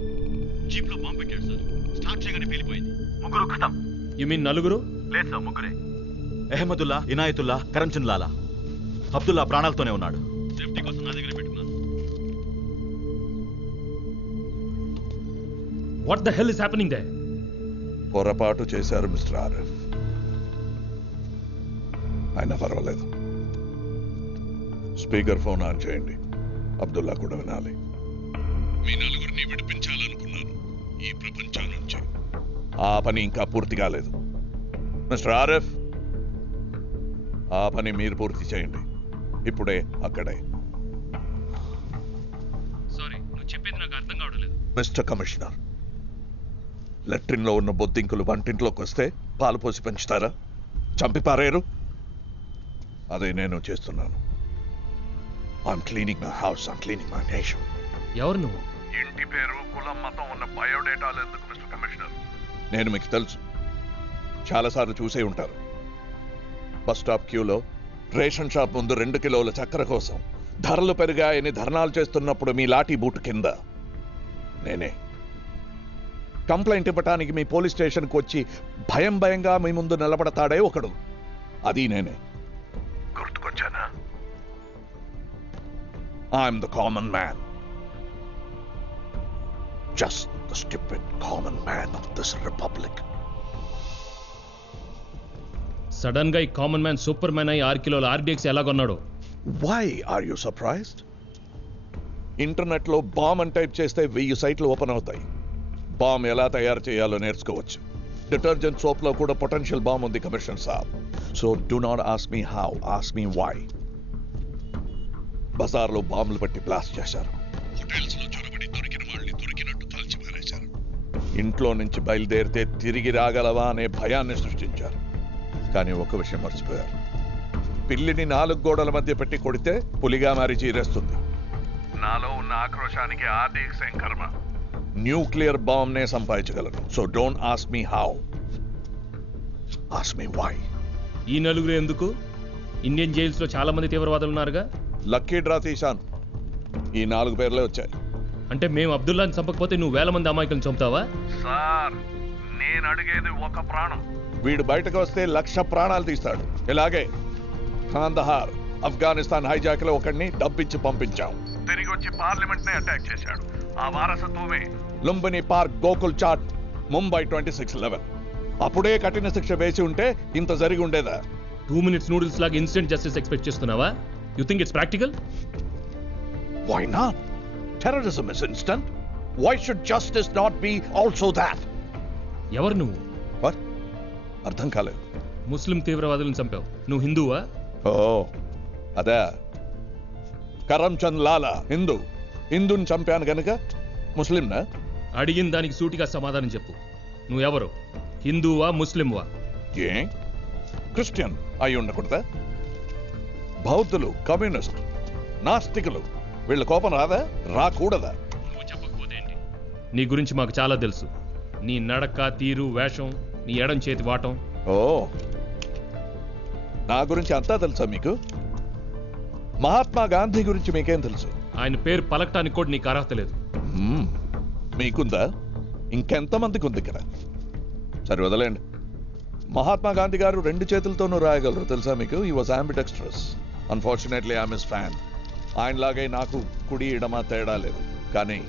జీప్ లో బాంబు పెట్టాడు సార్. స్టార్ట్ చేయగానే పేలిపోయింది. ముగ్గురు ఖతం. యు మీన్ నలుగురు? లేదు సార్, ముగ్గురే. అహ్మదుల్లా, ఇనాయతుల్లా, కరంచంద్ లాలా. అబ్దుల్లా ప్రాణాలతోనే ఉన్నాడు. సేఫ్టీ కోసం నా దగ్గర పెట్టుకున్నాను. What the hell is happening there? పొరపాటు చేశారు మిస్టర్ ఆరిఫ్. అయినా పర్వాలేదు. స్పీకర్ ఫోన్ ఆన్ చేయండి. అబ్దుల్లా కూడా వినాలి. మీ నలుగురిని విడిపించాలనుకున్నాను ఈ ప్రపంచం నుంచి. ఆ పని ఇంకా పూర్తి కాలేదు. మిస్టర్ ఆరిఫ్, ఆ పని మీరు పూర్తి చేయండి. ఇప్పుడే అక్కడే. సారీ, నువ్వు చెప్పేది నాకు అర్థం కావట్లేదు. మిస్టర్ కమిషనర్, లెట్రిన్లో ఉన్న బొద్దింకులు వంటింట్లోకి వస్తే పాలు పోసి పెంచుతారా? చంపి పారేరు? అదే నేను చేస్తున్నాను. I'm cleaning my house, I'm cleaning my nation. ఎవరు నువ్వు? ఇంటి పేరు, కులం, మతం ఉన్న బయోడేటాలు ఎందుకు మిస్టర్ కమిషనర్? నేను మీకు తెలుసు, చాలాసార్లు చూసే ఉంటారు. బస్ స్టాప్ క్యూలో రేషన్ షాప్ ముందు 2 కిలోల చక్కెర కోసం ధరలు పెరిగాయని ధర్నాలు చేస్తున్నప్పుడు మీ లాఠీ బూట్ కింద నేనే కంప్లైంట్ ఇవ్వటానికి మీ పోలీస్ స్టేషన్కి వచ్చి భయంగా మీ ముందు నిలబడతాడే ఒకడు, అది నేనే. గుర్తుకొచ్చానా? I'm the common man, just the stupid common man of this republic. Sudden గా ఈ కామన్ మ్యాన్ సూపర్ మ్యాన్ అయి 6 కిలోల ఆర్డీఎక్స్ ఎలా కొన్నాడు? Why are you surprised? Internet లో బాంబ్ అని టైప్ చేస్తే 1000 సైట్లు ఓపెన్ అవుతాయి. బాంబ్ ఎలా తయారు చేయాలో నేర్చుకోవచ్చు. డిటర్జెంట్ సోప్ లో కూడా పొటెన్షియల్ బాంబ్ ఉంది కమిషనర్ సాబ్. So do not ask me how, ask me why. బజార్లో బాంబులు పెట్టి బ్లాస్ట్ చేశారు. హోటల్స్ లో చొరబడి దొరికిన వాళ్ళని దొరికినట్టు కాల్చి పారేశారు. ఇంట్లో నుంచి బయలుదేరితే తిరిగి రాగలవా అనే భయాన్ని సృష్టించారు. కానీ ఒక విషయం మర్చిపోయారు. పిల్లిని 4 గోడల మధ్య పెట్టి కొడితే పులిగా మారి చీరేస్తుంది. నాలో ఉన్న ఆక్రోశానికి ఆర్డీఎక్స్ ఏం కర్మ. న్యూక్లియర్ బాంబ్ నే సంపాదించగలను. So don't ask me how, ask me why. ఈ నలుగురు ఎందుకు? ఇండియన్ జైల్స్ లో చాలా మంది తీవ్రవాదులు ఉన్నారుగా. లక్కీ డ్రా తీశాను, ఈ 4 పేర్లే వచ్చాయి. అంటే మేము అబ్దుల్లాని చంపకపోతే నువ్వు 1000 మంది అమాయకులను చంపుతావా? సార్, నేను అడిగేది ఒక ప్రాణం. వీడు బయటకు వస్తే 1,00,000 ప్రాణాలు తీస్తాడు. ఇలాగే కాందహార్, ఆఫ్ఘనిస్తాన్ హైజాక్ లో ఒకడిని డబ్బిచ్చి పంపించాం. తిరిగి వచ్చి పార్లమెంట్ నే అటాక్ చేశాడు. ఆ వారసత్వమే లుంబిని పార్క్, గోకుల్ చాట్, ముంబై 26/11. అప్పుడే కఠిన శిక్ష వేసి ఉంటే ఇంత జరిగి ఉండేదా? 2 minutes నూడిల్స్ లాగా ఇన్స్టెంట్ జస్టిస్ ఎక్స్పెక్ట్ చేస్తున్నావా? You think it's practical? Why not? Terrorism is instant. Why should justice not be also that? ఎవరు నువ్వు? వాట్? అర్థం కాలేదు. ముస్లిం తీవ్రవాదులను చంపావు. నువ్వు హిందువా? ఓ అదే. కరమ్చంద్ లాలా హిందూని చంపాను గనుక ముస్లింనా? అడిగిన దానికి సూటిగా సమాధానం చెప్పు. నువ్వెవరు? హిందువా ముస్లింవా? ఏ క్రిస్టియన్ అయి ఉండకూడదా? బౌద్ధులు, కమ్యూనిస్ట్, నాస్తికులు, వీళ్ళ కోపం రాదా? రాకూడదా? నువ్వు చెప్పకపోతే ఏంటి? నీ గురించి మాకు చాలా తెలుసు. నీ నడక, తీరు, వేషం, నీ ఎడం చేతి వాటం. ఓ, నా గురించి అంతా తెలుసా మీకు? మహాత్మా గాంధీ గురించి మీకేం తెలుసు? ఆయన పేరు పలకటానికి కూడా నీకు అర్హత లేదు. మీకుందా? ఇంకెంతమందికి ఉంది ఇక్కడ? సరే వదలండి. మహాత్మా గాంధీ గారు 2 చేతులతోనూ రాయగలరు తెలుసా మీకు? He was ambidextrous. Unfortunately I'm his fan. ఆయనలాగే నాకు కుడి ఎడమ తేడా లేదు, కానీ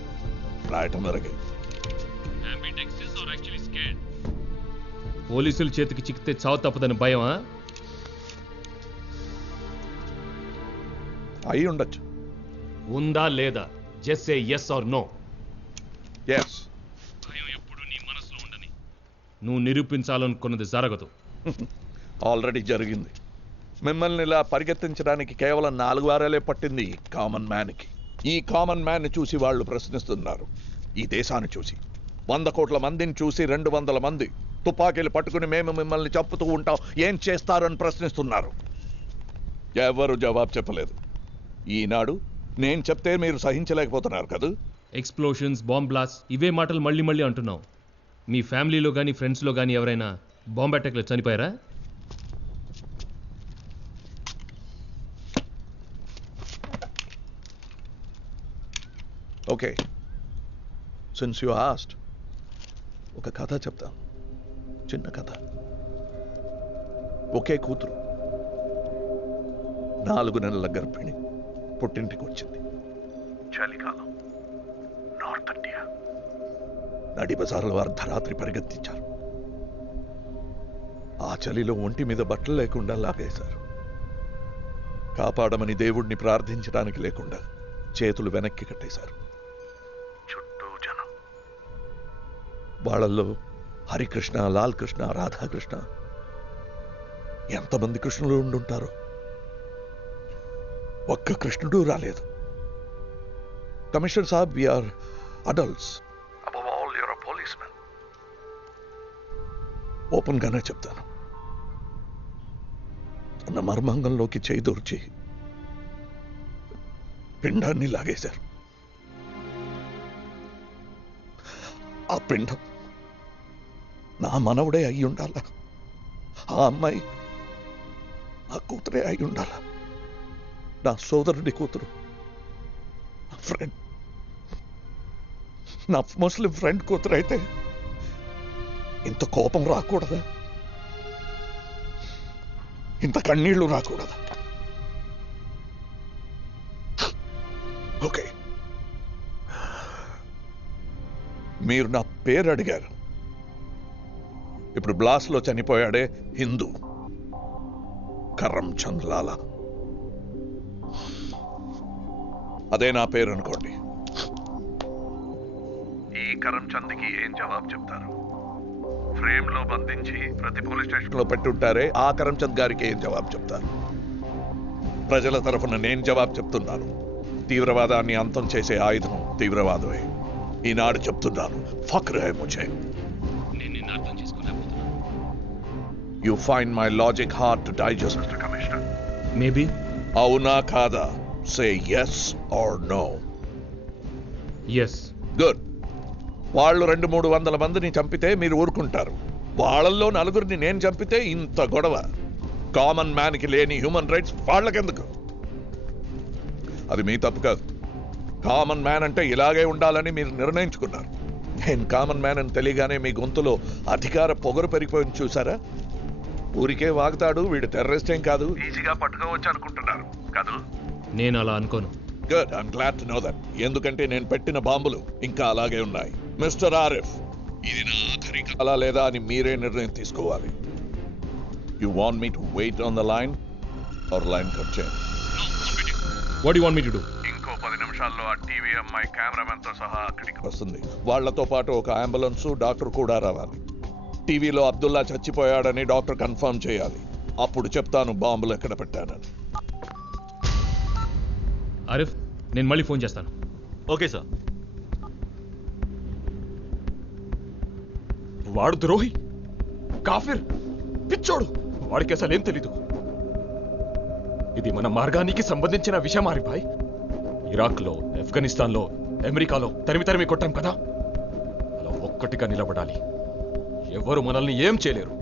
రాయటం వరకే. పోలీసుల చేతికి చిక్కితే చావు తప్పదని భయమా? అయి ఉండొచ్చు. ఉందా లేదా? Just say yes or no. yes. భయం ఎప్పుడు నీ మనసులో ఉండని. నువ్వు నిరూపించాలనుకున్నది జరగదు. ఆల్రెడీ జరిగింది. మిమ్మల్ని ఇలా పరిగెత్తించడానికి కేవలం 4 వారాలే పట్టింది ఈ కామన్ మ్యాన్కి. ఈ కామన్ మ్యాన్ చూసి వాళ్ళు ప్రశ్నిస్తున్నారు. ఈ దేశాన్ని చూసి 100 కోట్ల మందిని చూసి 200 మంది తుపాకీలు పట్టుకుని మేము మిమ్మల్ని చంపుతూ ఉంటాం, ఏం చేస్తారని ప్రశ్నిస్తున్నారు. ఎవరు జవాబు చెప్పలేదు. ఈనాడు నేను చెప్తే మీరు సహించలేకపోతున్నారు కదా? ఎక్స్ప్లోషన్స్, బాంబ్ బ్లాస్ట్, ఇవే మాటలు మళ్ళీ మళ్ళీ అంటున్నావు. మీ ఫ్యామిలీలో కానీ ఫ్రెండ్స్లో కానీ ఎవరైనా బాంబ్ అటాక్లో చనిపోయారా? ఓకే, సిన్స్ యు ఆస్క్డ్, ఒక కథ చెప్తాను. చిన్న కథ. ఒకే కూతురు, 4 నెలల గర్భిణి, పుట్టింటికి వచ్చింది. చలికాలం, నార్త్ ఇండియా. నడి బజార్లో అర్ధరాత్రి పరిగెత్తించారు. ఆ చలిలో ఒంటి మీద బట్టలు లేకుండా లాగేశారు. కాపాడమని దేవుడిని ప్రార్థించడానికి లేకుండా చేతులు వెనక్కి కట్టేశారు. చుట్టూ జనం. వాళ్ళల్లో హరికృష్ణ, లాల్ కృష్ణ, రాధాకృష్ణ, ఎంతమంది కృష్ణులు ఉండుంటారో. ఒక్క కృష్ణుడు రాలేదు. కమిషనర్ సాబ్, we're adults. Above all your a policemen. Open గానే చెప్తాను. అన్న మర్మాంగంలోకి చేయి దూర్చి పిండాన్ని లాగేశారు. ఆ పిండం నా మనవుడే అయి ఉండాల. ఆ అమ్మాయి నా కూతురే అయి ఉండాలా, నా సోదరుడి కూతురు, నా ఫ్రెండ్, నా ముస్లిం ఫ్రెండ్ కూతురు అయితే ఇంత కోపం రాకూడదా, ఇంత కన్నీళ్లు రాకూడదా? ఓకే, మీరు నా పేరు అడిగారు. ఇప్పుడు బ్లాస్ట్లో చనిపోయాడే హిందూ కరమ్చంద్ లాలా, అదే నా పేరు అనుకోండి. ఈ కరమ్చంద్కి ఏం జవాబు చెప్తారు? ఫ్రేమ్ లో బంధించి ప్రతి పోలీస్ స్టేషన్ లో పెట్టుంటారే, ఆ కరమ్చంద్ గారికి ఏం జవాబు చెప్తారు? ప్రజల తరఫున నేను జవాబు చెప్తున్నాను. తీవ్రవాదాన్ని అంతం చేసే ఆయుధం తీవ్రవాదమే. ఈనాడు చెప్తున్నాను, ఫక్ర్ హై ముఝే. You find my logic hard to digest, mister commissioner? Maybe. అవునా కాదా? Say yes or no. Yes. Good. వాళ్ళు 200-300 మందిని చంపితే మీరు ఊరుకుంటారు. వాళ్ళల్లో 4 నేను చంపితే ఇంత గొడవ. కామన్ మ్యాన్కి లేని హ్యూమన్ రైట్స్ వాళ్ళకెందుకు? అది మీ తప్పు కాదు. కామన్ మ్యాన్ అంటే ఇలాగే ఉండాలని మీరు నిర్ణయించుకున్నారు. నేను కామన్ మ్యాన్ అని తెలియగానే మీ గొంతులో అధికార పొగరు పెరిగిపోయింది చూసారా? ఊరికే వాగుతాడు, వీడు టెర్రరిస్ట్ ఏం కాదు, ఈజీగా పట్టుకోవచ్చు అనుకుంటున్నారు కాదు? నేను అలా అనుకోను. Good, I'm glad to know that. ఎందుకంటే నేను పెట్టిన బాంబులు ఇంకా అలాగే ఉన్నాయి. మిస్టర్ ఆరిఫ్, ఇది నా ఆఖరి కాలా లేదా అని మీరే నిర్ణయం తీసుకోవాలి. You want me to wait on the line or line cut చేయండి? What do you want me to do? ఇంకో 10 నిమిషాల్లో ఆ టీవీ అమ్మాయి కెమెరామెన్ తో సహా అక్కడికి వస్తుంది. వాళ్లతో పాటు ఒక అంబులెన్స్, డాక్టర్ కూడా రావాలి. టీవీలో అబ్దుల్లా చచ్చిపోయాడని డాక్టర్ కన్ఫర్మ్ చేయాలి. అప్పుడు చెప్తాను బాంబులు ఎక్కడ పెట్టానని. ఆరిఫ్, నేను మళ్ళీ ఫోన్ చేస్తాను. Okay sir. వాడు ద్రోహి, కాఫిర్, పిచ్చోడు. వాడికి అసలు ఏం తెలీదు. ఇది మన మార్గానికి సంబంధించిన విషయం ఆరిఫ్ భాయ్. ఇరాక్లో, ఆఫ్ఘనిస్తాన్లో, అమెరికాలో తరిమి కొట్టాం కదా, అలా ఒక్కటిగా నిలబడాలి. ఎవరు మనల్ని ఏం చేయలేరు.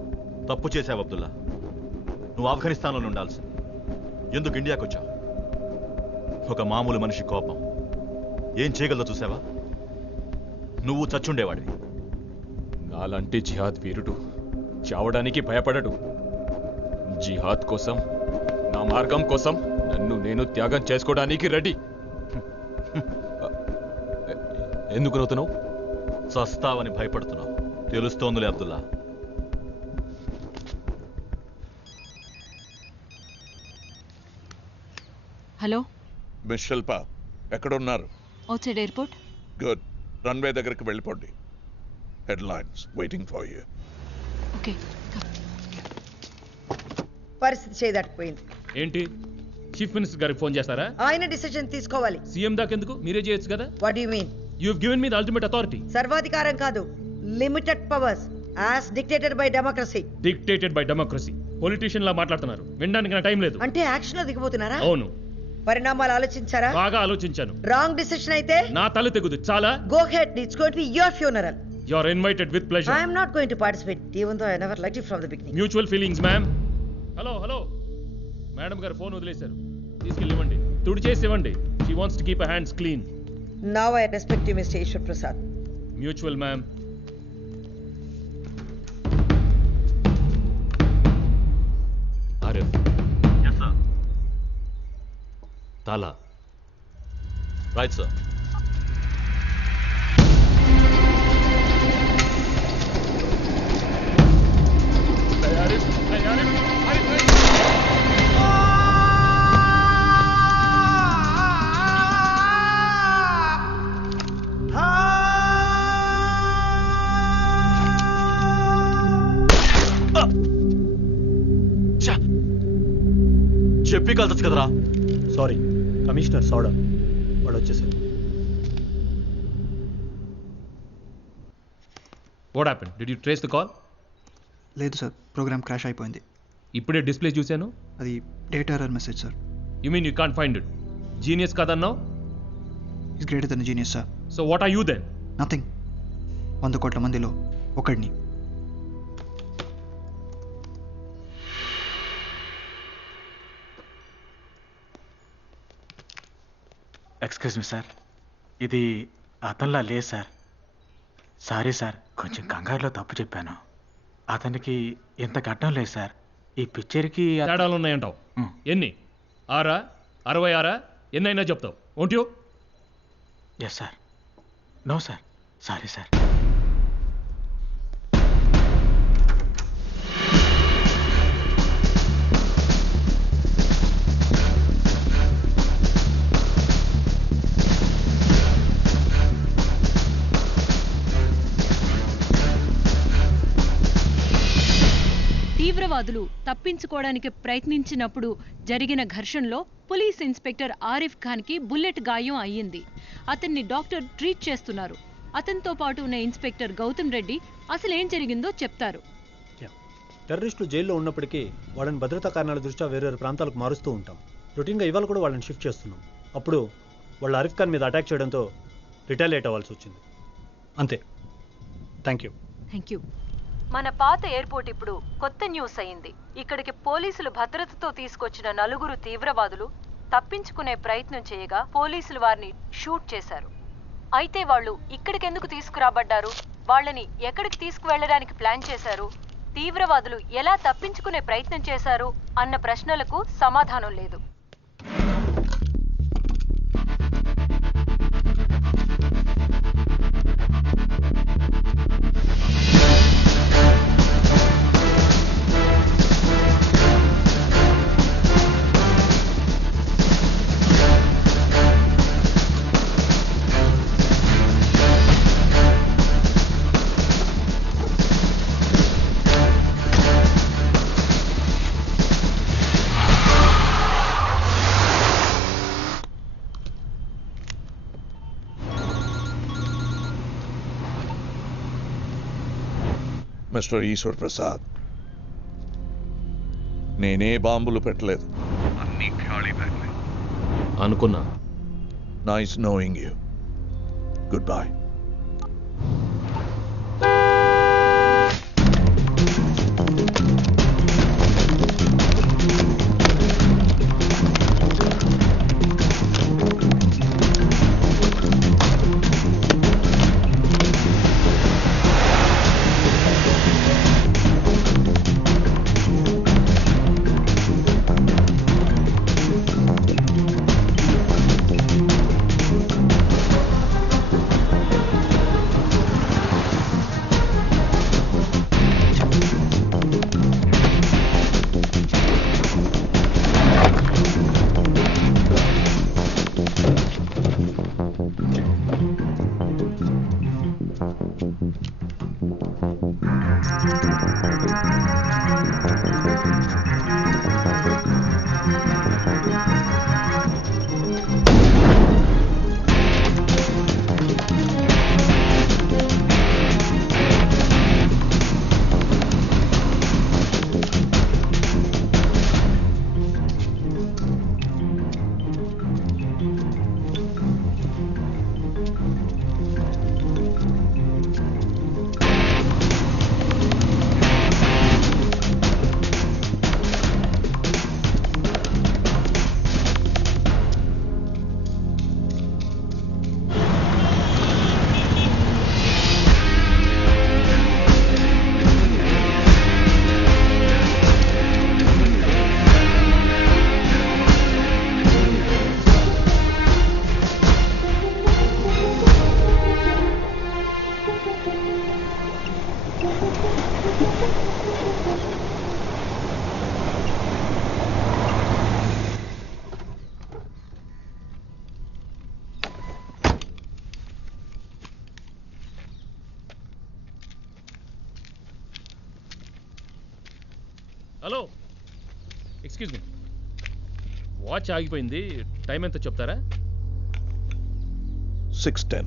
తప్పు చేశావు అబ్దుల్లా. నువ్వు ఆఫ్ఘనిస్తాన్లో ఉండాల్సింది. ఎందుకు ఇండియాకి వచ్చావు? ఒక మామూలు మనిషి కోపం ఏం చేయగలదో చూసావా? నువ్వు చచ్చుండేవాడివి. నాలాంటి జిహాద్ వీరుడు చావడానికి భయపడడు. జిహాద్ కోసం, నా మార్గం కోసం నన్ను నేను త్యాగం చేసుకోవడానికి రెడీ. ఎందుకు నవ్వుతున్నావు? చస్తావని భయపడుతున్నావు. తెలుస్తోందిలే అబ్దుల్లా. హలో మిస్ శిల్ప, ఎక్కడున్నారు? Outside airport. గుడ్, రన్వే దగ్గరికి వెళ్ళిపోండి. Headlines waiting for you. Okay. పరిస్థితి చేయదట్టుపోయింది. ఏంటి, చీఫ్ మినిస్టర్ గారికి ఫోన్ చేస్తారా? ఆయన డిసిషన్ తీసుకోవాలి. సీఎం దాకెందుకు, మీరే చేయొచ్చు కదా. What you mean? You have given me the ultimate authority. సర్వాధికారం కాదు, limited powers as dictated by democracy. Dictated by democracy. Politician లా మాట్లాడుతున్నారు. వినడానికి నా టైం లేదు. అంటే యాక్షన్ లో దిగబోతున్నారా? అవును. పరిణామాలు ఆలోచించారా? బాగా ఆలోచించాను. రాంగ్ డిసిషన్ అయితే నా తల తెగుదు. చాలా. Go head, it's going to be your funeral. You are invited with pleasure. I am not going to participate, even though I never liked you from the beginning. Mutual feelings, ma'am. Hello madam గారు phone వదిలేశారు. తీసుకెళ్ళివ్వండి, తుడిచేసి ఇవ్వండి. She wants to keep her hands clean. Now I respect you, Mr. Ishwar Prasad. Mutual, ma'am. Arif. Yes, sir. Tala. Right, sir. చెప్పి కలచచ్చు కదరా. Sorry, commissioner soda వాడు వచ్చేసారు. What happened? Did you trace the call? లేదు sir, program crash అయిపోయింది. ఇప్పుడే display చూశాను. అది data error message sir. You mean you can't find it? Genius కాదన్నావు? Is greater than genius sir. So what are you then? Nothing. 100 కోట్ల మందిలో ఒకడిని. Excuse me sir, ఇది అతనిలా లేదు సార్. సారీ సార్, కొంచెం కంగారులో తప్పు చెప్పాను. అతనికి ఇంత గడ్డం లేదు సార్. ఈ పిక్చర్కి తేడాలు ఉన్నాయంటావు. ఎన్ని? 6, 66 ఎన్నైనా చెప్తావు. Won't you? Yes sir. No sir, sorry sir. తీవ్రవాదులు తప్పించుకోవడానికి ప్రయత్నించినప్పుడు జరిగిన ఘర్షణలో పోలీస్ ఇన్స్పెక్టర్ ఆరిఫ్ ఖాన్కి బుల్లెట్ గాయం అయ్యింది. అతన్ని డాక్టర్ ట్రీట్ చేస్తున్నారు. అతనితో పాటు ఉన్న ఇన్స్పెక్టర్ గౌతమ్ రెడ్డి అసలేం జరిగిందో చెప్తారు. టెర్రరిస్టులు జైల్లో ఉన్నప్పటికీ వాళ్ళని భద్రతా కారణాల దృష్ట్యా వేరే ప్రాంతాలకు మారుస్తూ ఉంటాం. రొటీన్గా ఇవాళ కూడా వాళ్ళని షిఫ్ట్ చేస్తున్నాం. అప్పుడు వాళ్ళు ఆరిఫ్ ఖాన్ మీద అటాక్ చేయడంతో రిటాలియేట్ అవ్వాల్సి వచ్చింది. అంతే. Thank you. మన పాత ఎయిర్పోర్ట్ ఇప్పుడు కొత్త న్యూస్ అయింది. ఇక్కడికి పోలీసులు భద్రతతో తీసుకొచ్చిన 4 తీవ్రవాదులు తప్పించుకునే ప్రయత్నం చేయగా పోలీసులు వారిని షూట్ చేశారు. అయితే వాళ్ళు ఇక్కడికెందుకు తీసుకురాబడ్డారు, వాళ్ళని ఎక్కడికి తీసుకువెళ్లడానికి ప్లాన్ చేశారు, తీవ్రవాదులు ఎలా తప్పించుకునే ప్రయత్నం చేశారు అన్న ప్రశ్నలకు సమాధానం లేదు. మిస్టర్ ఈశ్వర్ ప్రసాద్, నేనే బాంబులు పెట్టలేదు. అన్నీ ఖాళీ బ్యాగ్లే. అనుకున్నా. Nice knowing you. Good bye. Hello, excuse me, watch ఆగిపోయింది. టైం ఎంత చెప్తారా? 6:10.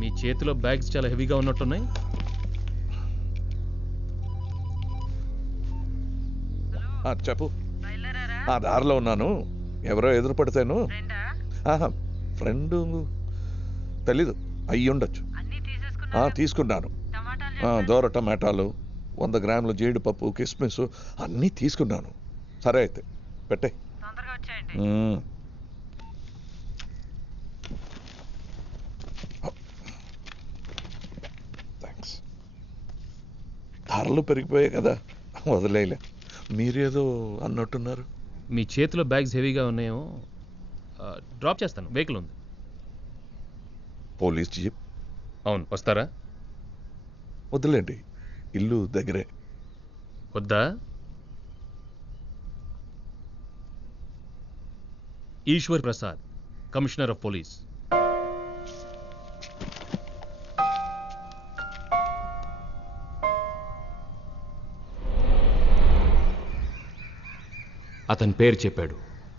మీ చేతిలో బ్యాగ్స్ చాలా హెవీగా ఉన్నట్టున్నాయి. చెప్పు. ఆ దారిలో ఉన్నాను. ఎవరో ఎదురు పడితేను. ఫ్రెండ్ తెలీదు, అయ్యి ఉండొచ్చు. తీసుకున్నాను. దోర టమాటాలు, 100 గ్రాముల జీడిపప్పు, కిస్మిస్ అన్నీ తీసుకున్నాను. సరే అయితే పెట్టే. ధరలు పెరిగిపోయాయి కదా, వదిలేయలే. మీరేదో అన్నట్టున్నారు. మీ చేతిలో బ్యాగ్స్ హెవీగా ఉన్నాయేమో, డ్రాప్ చేస్తాను. వెహికల్ ఉంది. Police jeep? అవును, వస్తారా? వద్దులేండి, ఇల్లు దగ్గరే. వద్దా? Eshwar Prasad, commissioner of police. అతని పేరు చెప్పాడు.